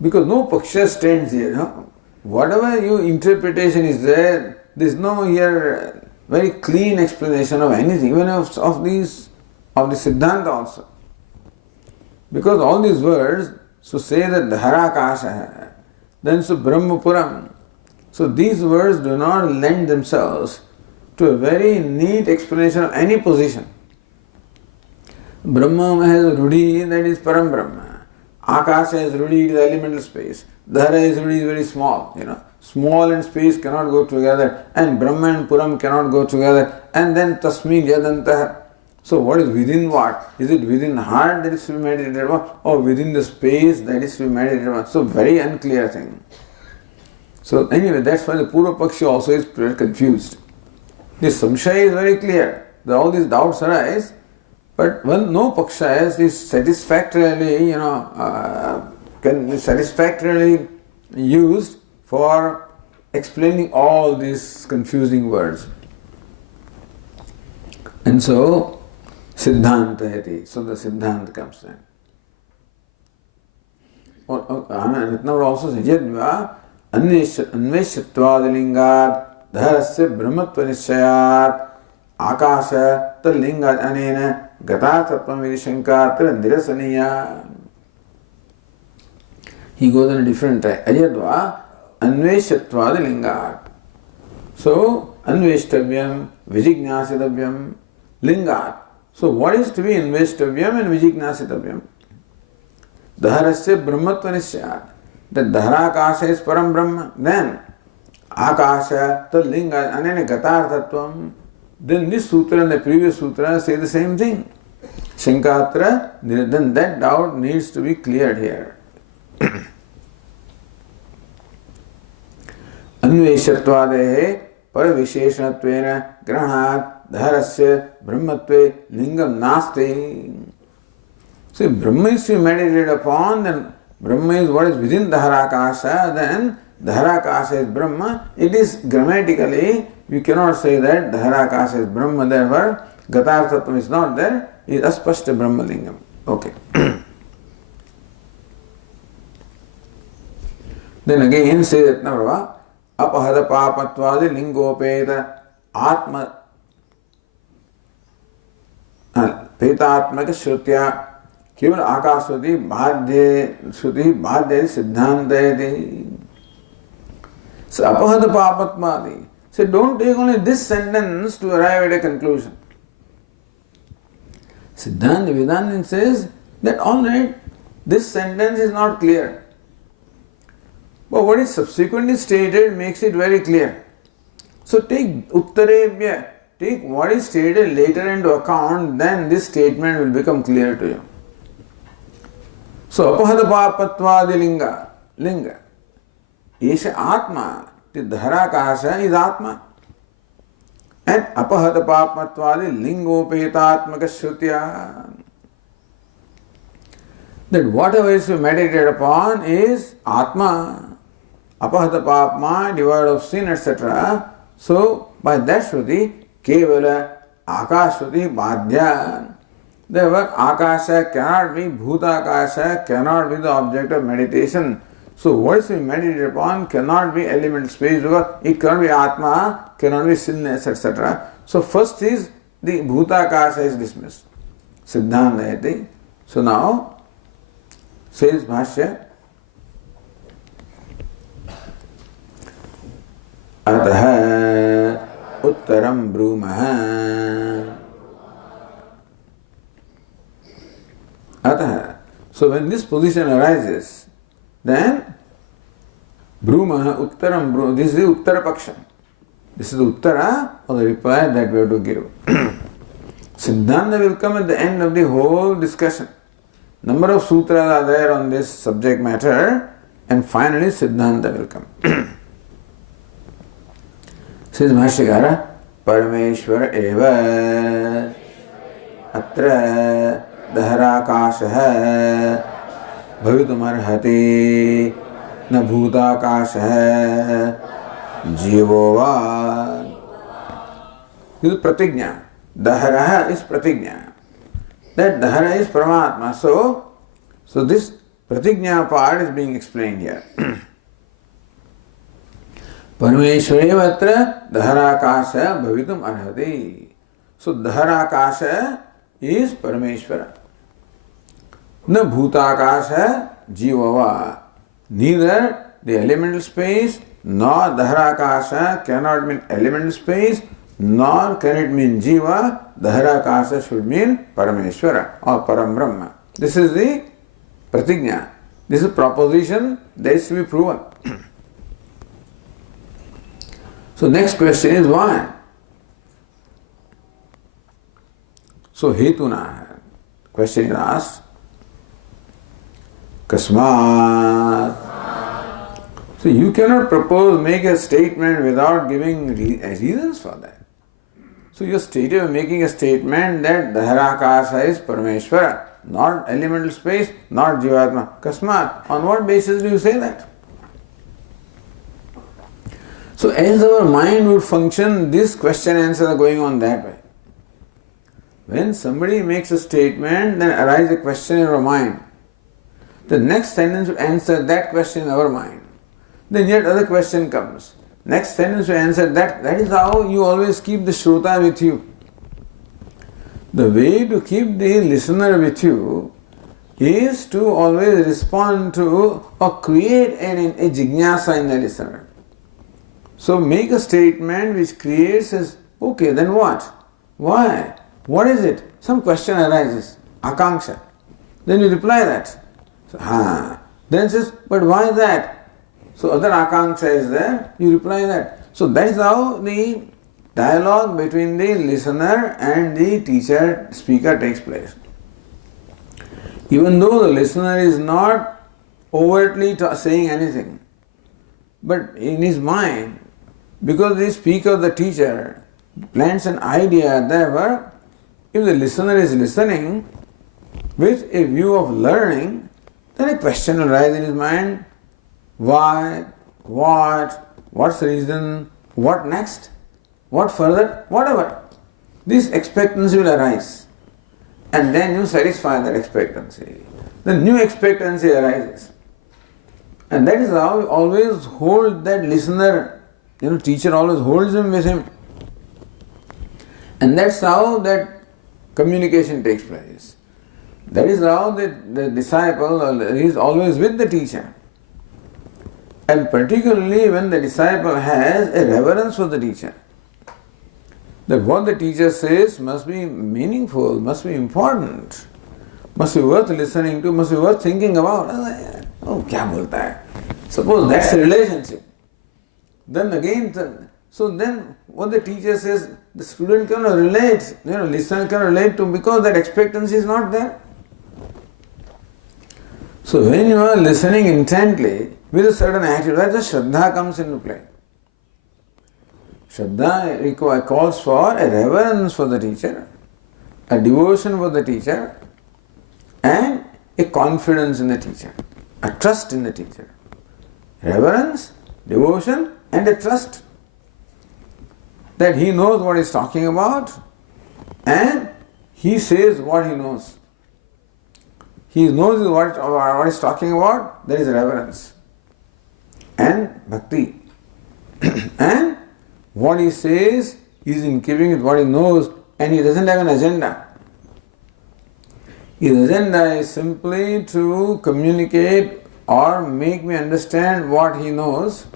Because no Paksha stands here. No? Whatever your interpretation is there is no here very clean explanation of anything, even of the Siddhanta also. Because all these words, so say that the Harakasha, then so Brahmapuram. So these words do not lend themselves to a very neat explanation of any position. Brahma has Rudi, that is Param Brahma. Akasha has Rudi, it is elemental space. Dhara is Rudi, is very small. Small and space cannot go together, and Brahma and Puram cannot go together, and then Tasmin Yadantah. So what is within what? Is it within the heart that is to be meditated upon, or within the space that is to be meditated upon? So very unclear thing. So anyway, that's why the Purva Paksha also is confused. This Samshaya is very clear. All these doubts arise, but when no Paksha is satisfactorily, can be satisfactorily used for explaining all these confusing words. And so, Siddhanta iti. So the Siddhanta comes in. Ratnavara also says, Yadva Anveshatvadilingat Dharasya Brahmatva Nishayat Akasha Talingat Anena Gata Tattvam Vidishankatra Nirasaniya. He goes on a different track. Ayadva Anveshatvadilingat. So, Anveshtavyam, Vijignasidavyam, Lingat. So, what is to be Anveshtavyam and Vijignasitavyam? Dhaharasya Brahmatva Nisyat. That Dharakasha is Param Brahma. Then, Akasha, the Linga, Anene Gatar Tattvam. Then this sutra and the previous sutra say the same thing. Shankatra, then that doubt needs to be cleared here. Anveshatvadehe Paravisheshanattvena Grahanat Dharasya Brahmatve Lingam Nasti. So if Brahma is to be meditated upon, then Brahma is what is within the Harakasha, then the Harakasha is Brahma. It is grammatically, you cannot say that the Harakasha is Brahma, therefore Gatar Tattvam is not there, it is Aspashta Brahma Lingam. Okay. Then again say that Navrava Apahada Papatvadi Lingopeta Atma Petatmaka Shrutya केवल आकाश श्रुति बाध्य सिद्धांत so apahata papatmadi. So don't take only this sentence to arrive at a conclusion. Siddhanta Vedanta says that alright, this sentence is not clear, but what is subsequently stated makes it very clear. So take Uttarebhya, take what is stated later into account, then this statement will become clear to you. So, apahata papatvadi linga. Isha Atma, the Dharakasha is Atma. And apahata papatvadi lingopetatmaka shrutya. That whatever is to be meditated upon is Atma. Apahata papma, devoid of sin, etc. So, by that Shruti, kevala akashruti badhya. Therefore, Akasha cannot be, Bhutakasha cannot be the object of meditation. So what is being meditated upon cannot be elemental space because it cannot be Atma, cannot be stillness, etc. So first is the Bhutakasha is dismissed. Siddhantayati. So now says Bhashya Atah Uttaram Brumah Atah. So when this position arises, then Brumah Uttaram Brumah, this is the Uttara Paksha. This is the Uttara or the reply that we have to give. Siddhanta will come at the end of the whole discussion. Number of sutras are there on this subject matter, and finally Siddhanta will come. Says Bhashyakara, Parameshwar eva atra daharakasha bhavitum na bhutakasha jivova. This is pratigna. Dahara is pratigna. That dahara is Paramatma. So this pratigna part is being explained here. Parameshwarevatra daharakasha bhavitum arhati. So daharakasha is Parameshwara. Na bhutakasha jivava. Neither the elemental space nor daharakasha cannot mean elemental space, nor can it mean jiva. Daharakasha should mean Parameshwara or Param Brahma. This is the pratigna. This is a proposition that is to be proven. So next question is why? So hetuna, question is asked, kasmat. So you cannot make a statement without giving reasons for that. So you're making a statement that Daharakasha is Parameshwara, not elemental space, not Jivatma. Kasmat. On what basis do you say that? So as our mind would function, this question answers are going on that way. When somebody makes a statement, then arises a question in our mind. The next sentence will answer that question in our mind. Then yet other question comes. Next sentence will answer that. That is how you always keep the Shrota with you. The way to keep the listener with you is to always respond to or create a jignasa in the listener. So make a statement which creates as, okay, then what? Why? What is it? Some question arises, akanksha. Then you reply that. So, Then says, but why that? So other akanksha is there, you reply that. So that is how the dialogue between the listener and the teacher, speaker takes place. Even though the listener is not overtly saying anything, but in his mind, because the speaker, the teacher, plants an idea, therefore, if the listener is listening with a view of learning, then a question will arise in his mind. Why? What? What's the reason? What next? What further? Whatever. This expectancy will arise. And then you satisfy that expectancy. The new expectancy arises. And that is how you always hold that listener, teacher always holds him with him. And that's how that communication takes place. That is how the disciple is always with the teacher. And particularly when the disciple has a reverence for the teacher. That what the teacher says must be meaningful, must be important, must be worth listening to, must be worth thinking about. Oh, kya bolta hai? Suppose that's the relationship. Then again, so then what the teacher says, the student cannot relate, listener cannot relate to because that expectancy is not there. So when you are listening intently with a certain attitude, that's the Shraddha comes into play. Shraddha calls for a reverence for the teacher, a devotion for the teacher, and a confidence in the teacher, a trust in the teacher. Reverence, devotion, and a trust that he knows what he's talking about and he says what he knows. He knows what he's talking about, there is reverence. and bhakti. And what he says is in keeping with what he knows, and he doesn't have an agenda. His agenda is simply to communicate or make me understand what he knows.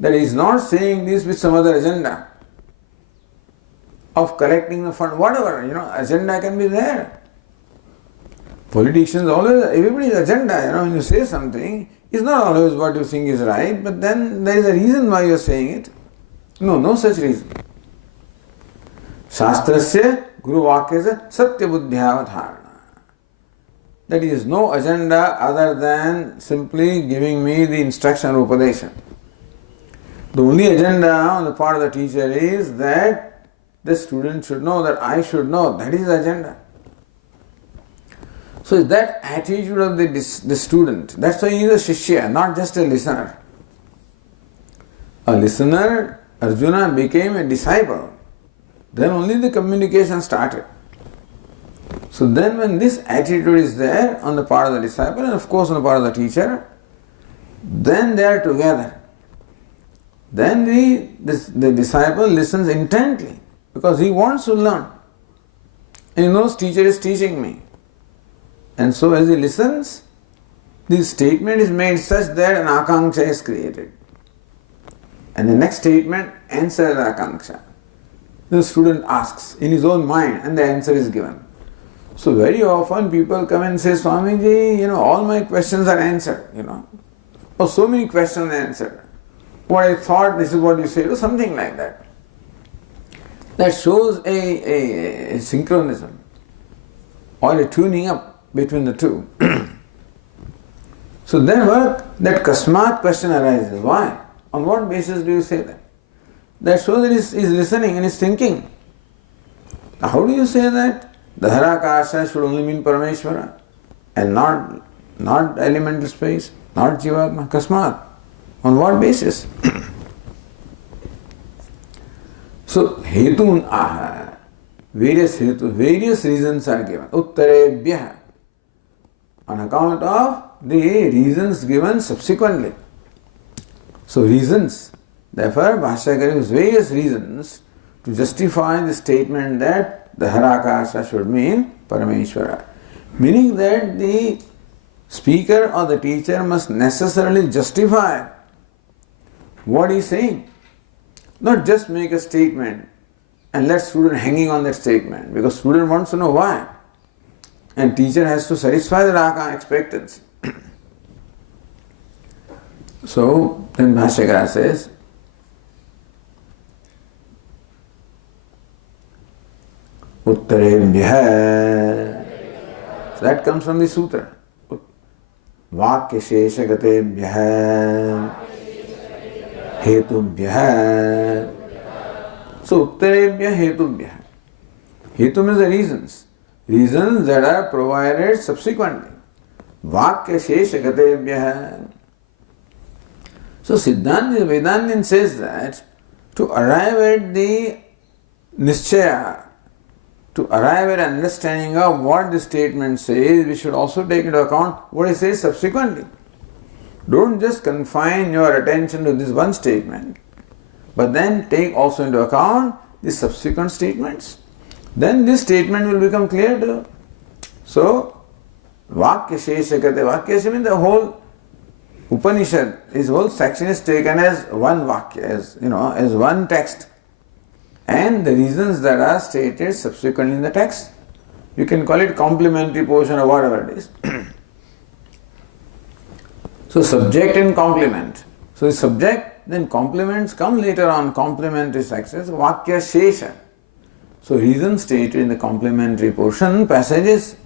That he is not saying this with some other agenda of collecting the fund, whatever, agenda can be there. Politicians always, everybody's agenda, when you say something, it's not always what you think is right, but then there is a reason why you are saying it. No such reason. Shastrasya Guru Vakyasya Satya Buddhyavadharana. That is no agenda other than simply giving me the instruction or upadesha. The only agenda on the part of the teacher is that the student should know, that I should know. That is the agenda. So it's that attitude of the student. That's why he is a shishya, not just a listener. A listener, Arjuna became a disciple. Then only the communication started. So then when this attitude is there on the part of the disciple and of course on the part of the teacher, then they are together. Then the disciple listens intently because he wants to learn. And he knows teacher is teaching me. And so as he listens, the statement is made such that an akanksha is created. And the next statement answers the akanksha. The student asks in his own mind and the answer is given. So very often people come and say, Swamiji, all my questions are answered, Or so many questions answered. What I thought, this is what you say, or something like that. That shows a synchronism or a tuning up between the two. So then that kasmat question arises. Why? On what basis do you say that? That shows that he's listening and he's thinking. Now, how do you say that? The Harakasha should only mean Parameshvara and not elemental space, not Jivatma. Kasmat. On what basis? So, hetun aha. Various reasons are given. Uttarebhyah. On account of the reasons given subsequently. So, reasons. Therefore, Bhashyakara gives various reasons to justify the statement that the Harakasha should mean Parameshvara. Meaning that the speaker or the teacher must necessarily justify what he is saying. Not just make a statement and let student hanging on that statement, because student wants to know why. And teacher has to satisfy the Raka expectancy. So then Bhashyakara says, Uttarebhyah. So that comes from the sutra. Vakya sheshagatebhyah hetubhyah. So uttarebhyah hetubhyah. Hetum is the reasons. Reasons that are provided subsequently. Vakya sheshagatebhyah. So Siddhanta Vedantin says that to arrive at the nischaya, to arrive at understanding of what the statement says, we should also take into account what it says subsequently. Don't just confine your attention to this one statement, but then take also into account the subsequent statements. Then this statement will become clear to you. So, Vakya Sheshakate, Vakya means the whole Upanishad, this whole section is taken as one Vakya, as one text. And the reasons that are stated subsequently in the text. You can call it complementary portion or whatever it is. So subject and complement. So the subject, then complements come later on, complementary sections, Vakya Shesha. So reasons stated in the complementary portion, passages.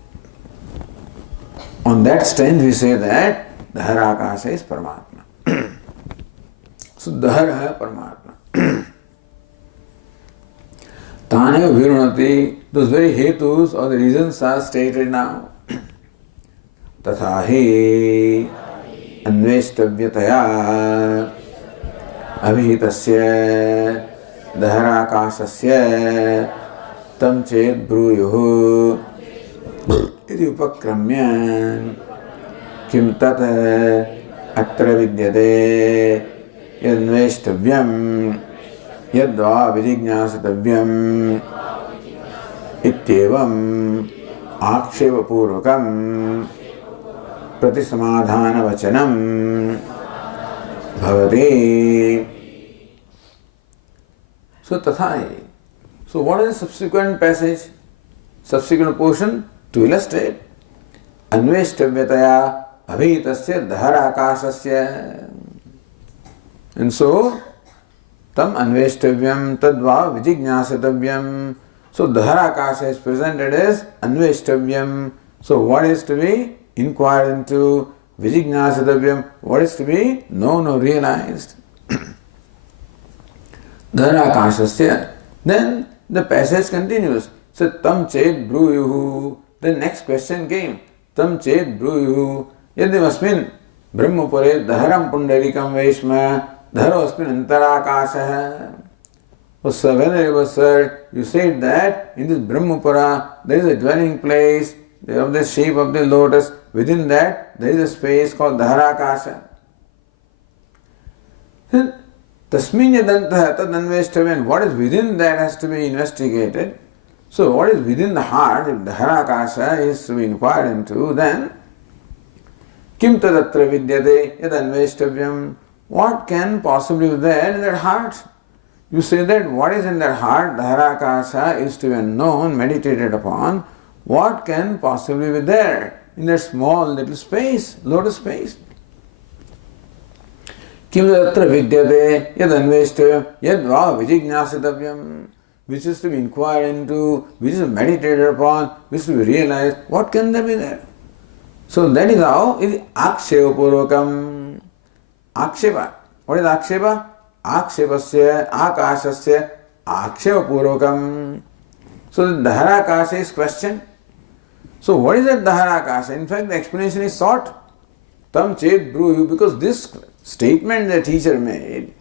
On that strength we say that the Harakasha is Paramatma. So Dahara Paramatma. Tane virunati, those very hetus or the reasons are stated now. Tatha hi अन्वेष्टव्यतया अभिहितस्य दहराकाशस्य तं चेत् ब्रूयुः इति उपक्रम्य किं तत् atra vidyate yadveshtavyam yadva vijignasatavyam ityevam aksheva purvakam pratisamadhana vachanam bhavati. So tathai. So what is the subsequent passage, subsequent portion? To illustrate अन्वेष्टव्यतया अभीतस्य दहराकाशस्य. And so tam अन्वेष्टव्यम तद्वा विजिज्ञासितव्यम. So दहराकाश is presented as अन्वेष्टव्यम. So what is to be inquired into? Vijignasitavyam, what is to be known or realized? Dharakashasya. Then the passage continues. So tam chet bruyuhu. The next question came. Tam chet bruyuhu. Yadimasmin brahmapure dharam pundarikam veshma dharosmin antarakasha. So Venerable Sir, you said that in this Brahmapura there is a dwelling place of the shape of the lotus. Within that there is a space called Dharakasha. Tasmin yadantah tad anveshtavyam. What is within that has to be investigated. So what is within the heart, if Dharakasha is to be inquired into, then kim tadatra vidyate yad anveshtavyam. What can possibly be there in that heart? You say that what is in that heart, Dharakasha, is to be known, meditated upon. What can possibly be there in that small little space, lotus space? Kim tatra vidyate yad anveshtavyam yad va vijignasitavyam. Which is to be inquired into, which is meditated upon, which is to be realized. What can there be there? So that is how it is aksheva purvakam. Aksheva. What is aksheva? Akshevasya, akashasya, aksheva purvakam. So the Dharakasha is questioned. So what is that Dharakasha? In fact, the explanation is sought. Tam chet bruyu, because this statement the teacher made,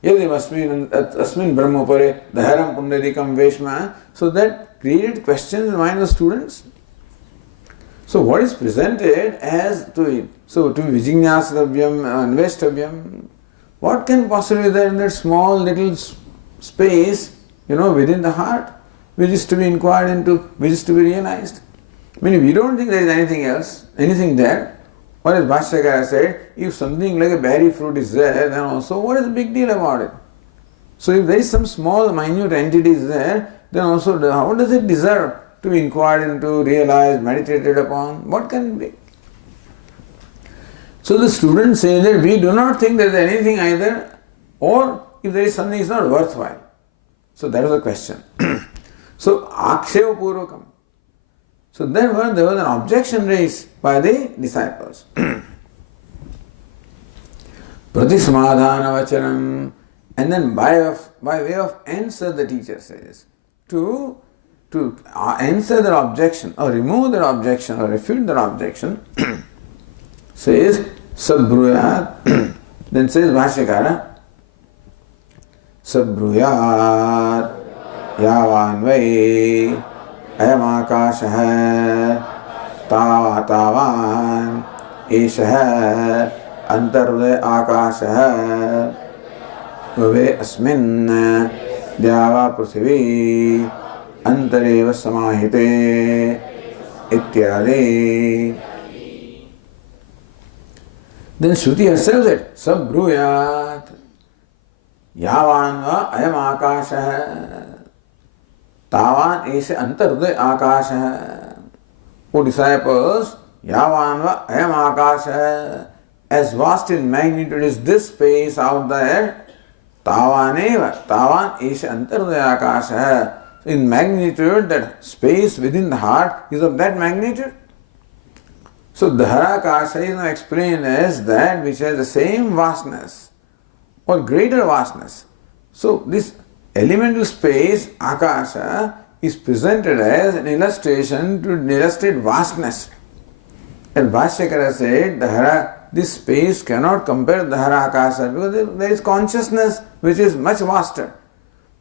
Yadim asmin brahmapare dharam pundarikam veshma. So that created questions in the mind of students. So what is presented as to it? So to vijignasatavyam, anveshtavyam. What can possibly be there in that small little space, within the heart, which is to be inquired into, which is to be realized? I mean, if we don't think there is anything there, or as Bhashyakara said, if something like a berry fruit is there, then also what is the big deal about it? So if there is some small, minute entity is there, then also how does it deserve to be inquired into, realized, meditated upon? What can it be? So the students say that we do not think there is anything either, or if there is something, it's not worthwhile. So that was the question. So aksheva purvakam. So therefore there was an objection raised by the disciples. Pratisamadhana vachanam. And then by way of answer, the teacher says, to answer their objection, or remove their objection, or refute their objection, says sabbruyat. Then says Bhashyakara, sabbruyat yavan vai ayam akashah tavan eshah antarudaya akashah ve asmin dyava prithvi antareva samahite ityadi. Then Shruti herself said, sabbruyat yavan va ayam akashah tavan esha antarudaya akashah. O disciples, yavan va ayam akashah, as vast in magnitude is this space out there, tavan esha antarudaya akashah. In magnitude, that space within the heart is of that magnitude. So Dharakasha is now explained as that which has the same vastness or greater vastness. So this elemental space, Akasha, is presented as an illustration to illustrate vastness. And Bhashyakara said, this space cannot compare Dharakasha because there is consciousness which is much vaster.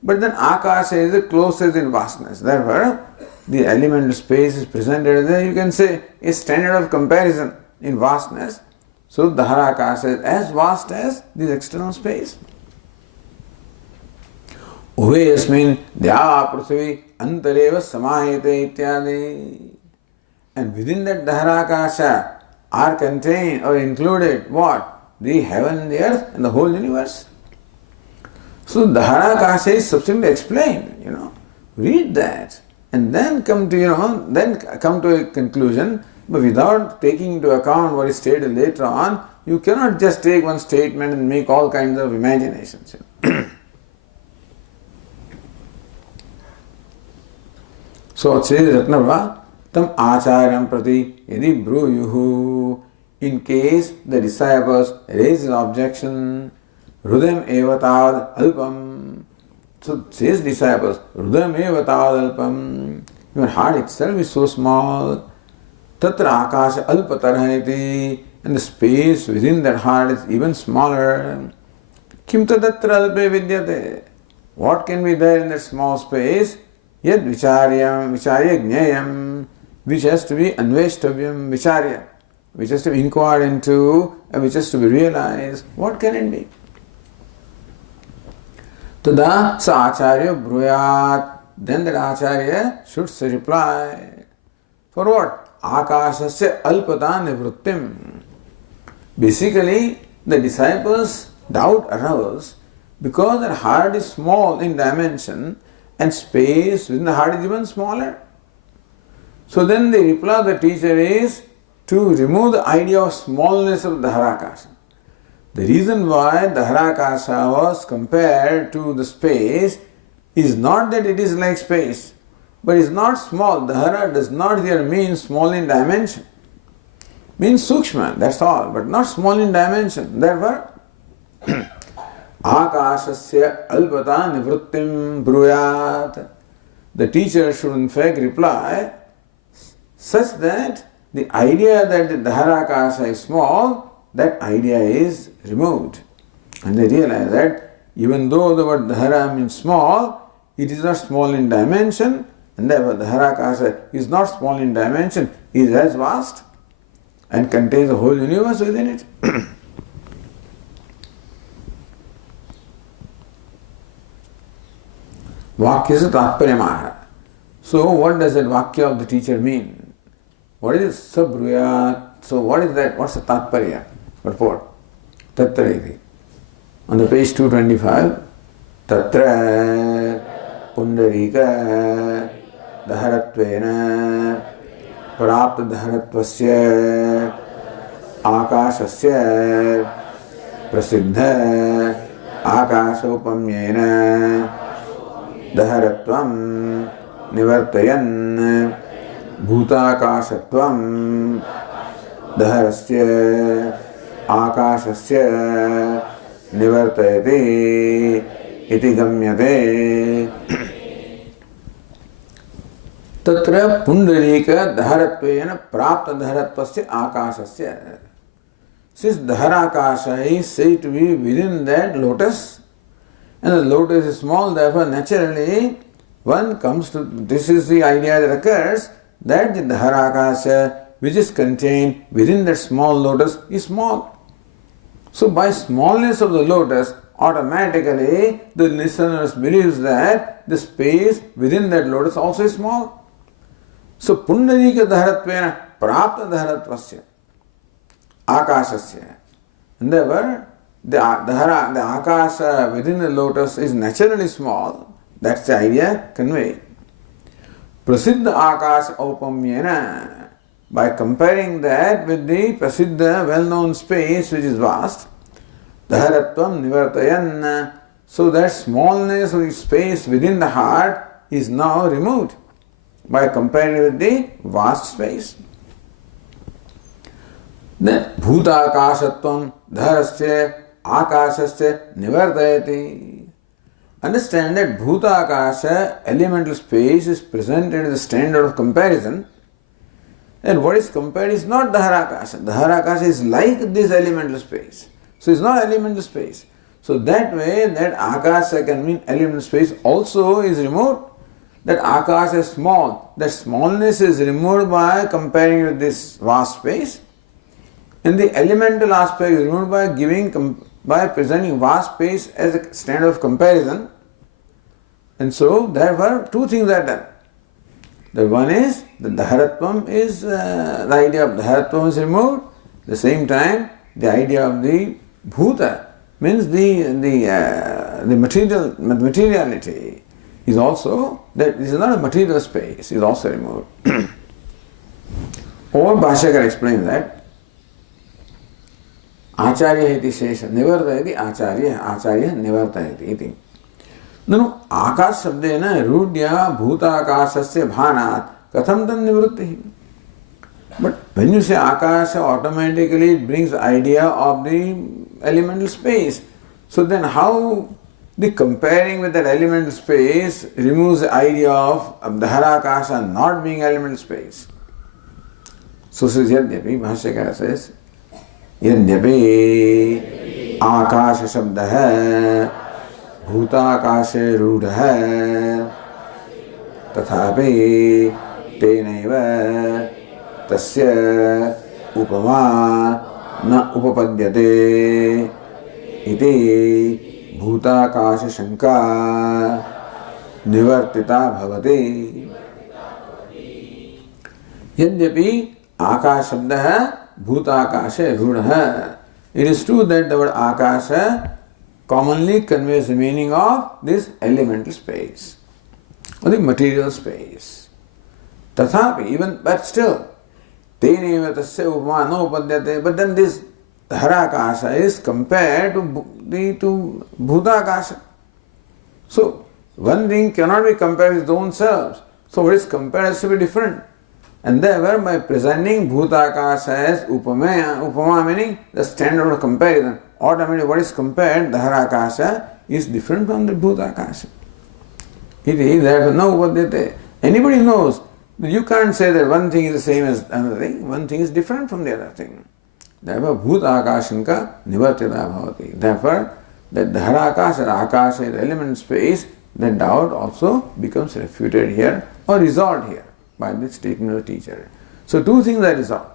But then Akasha is the closest in vastness. Therefore, the elemental space is presented there, you can say, a standard of comparison in vastness. So Dharakasha is as vast as this external space. Uve yasmin dhya prithvi antareva samahite ityadi. And within that Dharakasha are contained or included what? The heaven, the earth and the whole universe. So Dharakasha is sufficiently explained, Read that and then come to a conclusion, but without taking into account what is stated later on, you cannot just take one statement and make all kinds of imaginations. So it says Ratnava, tam acharyam prati yadi bruyuhu. In case the disciples raise an objection, Rudam evatad alpam. So says disciples, Rudam evatad alpam. Your heart itself is so small. Tatra akasha alpatarhaniti. And the space within that heart is even smaller. Kim tadatra alpe vidyate. What can be there in that small space? Yad vicharya gnayam. Which has to be anveshtavyam vicharya. Which has to be inquired into and which has to be realized. What can it be? Tada sa acharya bruyat. Then that acharya should say reply. For what? Akashasya alpata nivrittim. Basically, the disciples' doubt arose because their heart is small in dimension and space within the heart is even smaller. So then the reply of the teacher is to remove the idea of smallness of Dharakasha. The reason why Dharakasha was compared to the space is not that it is like space, but it is not small. Dhara does not here mean small in dimension. Means sukshma, that's all, but not small in dimension. Therefore, Akashasya alpata nivrittim bruyat. The teacher should in fact reply such that the idea that the Dharakasha is small, that idea is removed. And they realize that even though the word Dhara means small, it is not small in dimension, and therefore Dharakasha is not small in dimension, it is as vast and contains the whole universe within it. Vakyasya tatparyamaha. So what does that Vakya of the teacher mean? What is sabruyat? So what is that? What's the tatparya? Purport. Tatra iti. On the page 225, Tatra pundarika dharatvena prapta dharatvasya akashasya prasiddha akashopamyena dharatvam nivartayan bhutakashatvam dhaharasya akashasya nivartayate iti gamyate. Tatra pundarika dhaaratvena prapta dharatvasya akashasya. Since dharakasha is said to be within that lotus, and the lotus is small, therefore naturally one comes to, this is the idea that occurs, that the Dharakasha which is contained within that small lotus is small. So by smallness of the lotus, automatically the listeners believes that the space within that lotus also is small. So pundarika dharatvena prapta dharatvasya akashasya. And therefore the akasha within the lotus is naturally small. That's the idea conveyed. Prasiddha akasha aupamyena. By comparing that with the prasiddha well-known space which is vast, dharatvam nivartayan, so that smallness of the space within the heart is now removed by comparing with the vast space. Then bhuta akashatvam dharasya akashasya nivartayati. Understand that bhuta akasha, elemental space, is presented as the standard of comparison. And what is compared is not Dharakasha. Dharakasha is like this elemental space. So it's not elemental space. So that way, that Akasha can mean elemental space also is removed. That Akasha is small. That smallness is removed by comparing with this vast space. And the elemental aspect is removed by presenting vast space as a standard of comparison. And so therefore two things are done. The one is the Dharatvam is the idea of Dharatvam is removed. At the same time, the idea of the Bhuta means the materiality is also, that this is not a material space, is also removed. Or Bhashyakar explains that Acharya iti shesha nivartayati acharya nivartayati iti. Nanu आकाश शब्देन रूढ़्या भूताकाशस्य भानात् कथम तन निवृत्ति. But when you say Akasha, automatically it brings the idea of the elemental space. So then how the comparing with that elemental space removes the idea of Dhara Akasha not being elemental space. So says Yadyapi, Bhashyakara says, Yadyapi Akasha Shabdaha Bhutakaše Rudha Tathapi Tenaiva Tasya Upama Na Upapadyate Iti Bhutakasha Shanka Nivartita Bhavati. Yadyapi Akash Shabdaha Bhutakashe Rudha. It is true that the word Akasha commonly conveys the meaning of this elemental space or the material space. Tathapi, even but still, teneva tasya upama no upadyate. But then this Dharakasha is compared to Bhutakasha. So one thing cannot be compared with its own selves. So what is compared has to be different. And therefore, by presenting Bhutakasha as upama meaning the standard of comparison, automatically what is compared, Dharakasha, is different from the Bhutakasha. It is therefore no upadyate. Anybody knows that you can't say that one thing is the same as another thing, one thing is different from the other thing. Therefore, Bhutakashanka nivartita bhavati. Therefore, that Dharakasha or Akasha is element space, that doubt also becomes refuted here or resolved here by the statement of the teacher. So two things are resolved.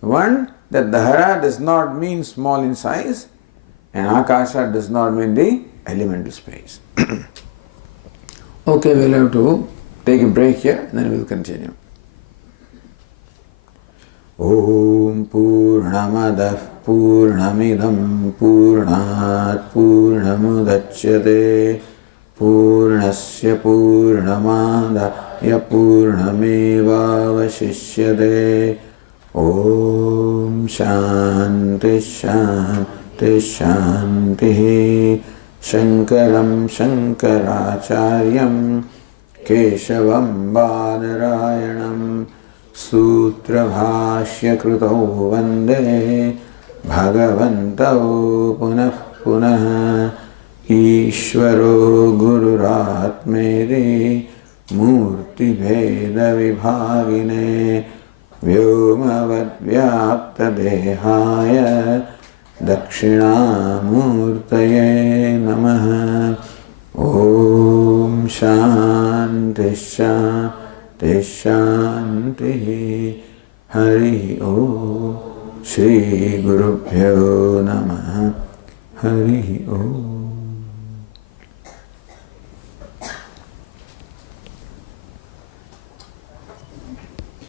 One, that Dhara does not mean small in size, and Akasha does not mean the elemental space. Okay, we'll have to take a break here, then we'll continue. Om Purnamadah Purnamidam Purnat Purnamudachyate Purnasya Purnamadaya Purnamevavashishyate. Om Shanti Shanti Shanti. Shankaram Shankaracharyam Keshavam Badarayanam Sutra Bhashya Krutau Vande Bhagavantau Punah Punah Ishvaro Gururatmeri Murti Veda Vibhagine Vyomavad Vyapta Dehaya Dakshinamurtaye Namaha. Om Shanti Shanti Shanti. Hari Om. Shri Gurubhyo Namaha. Hari Om.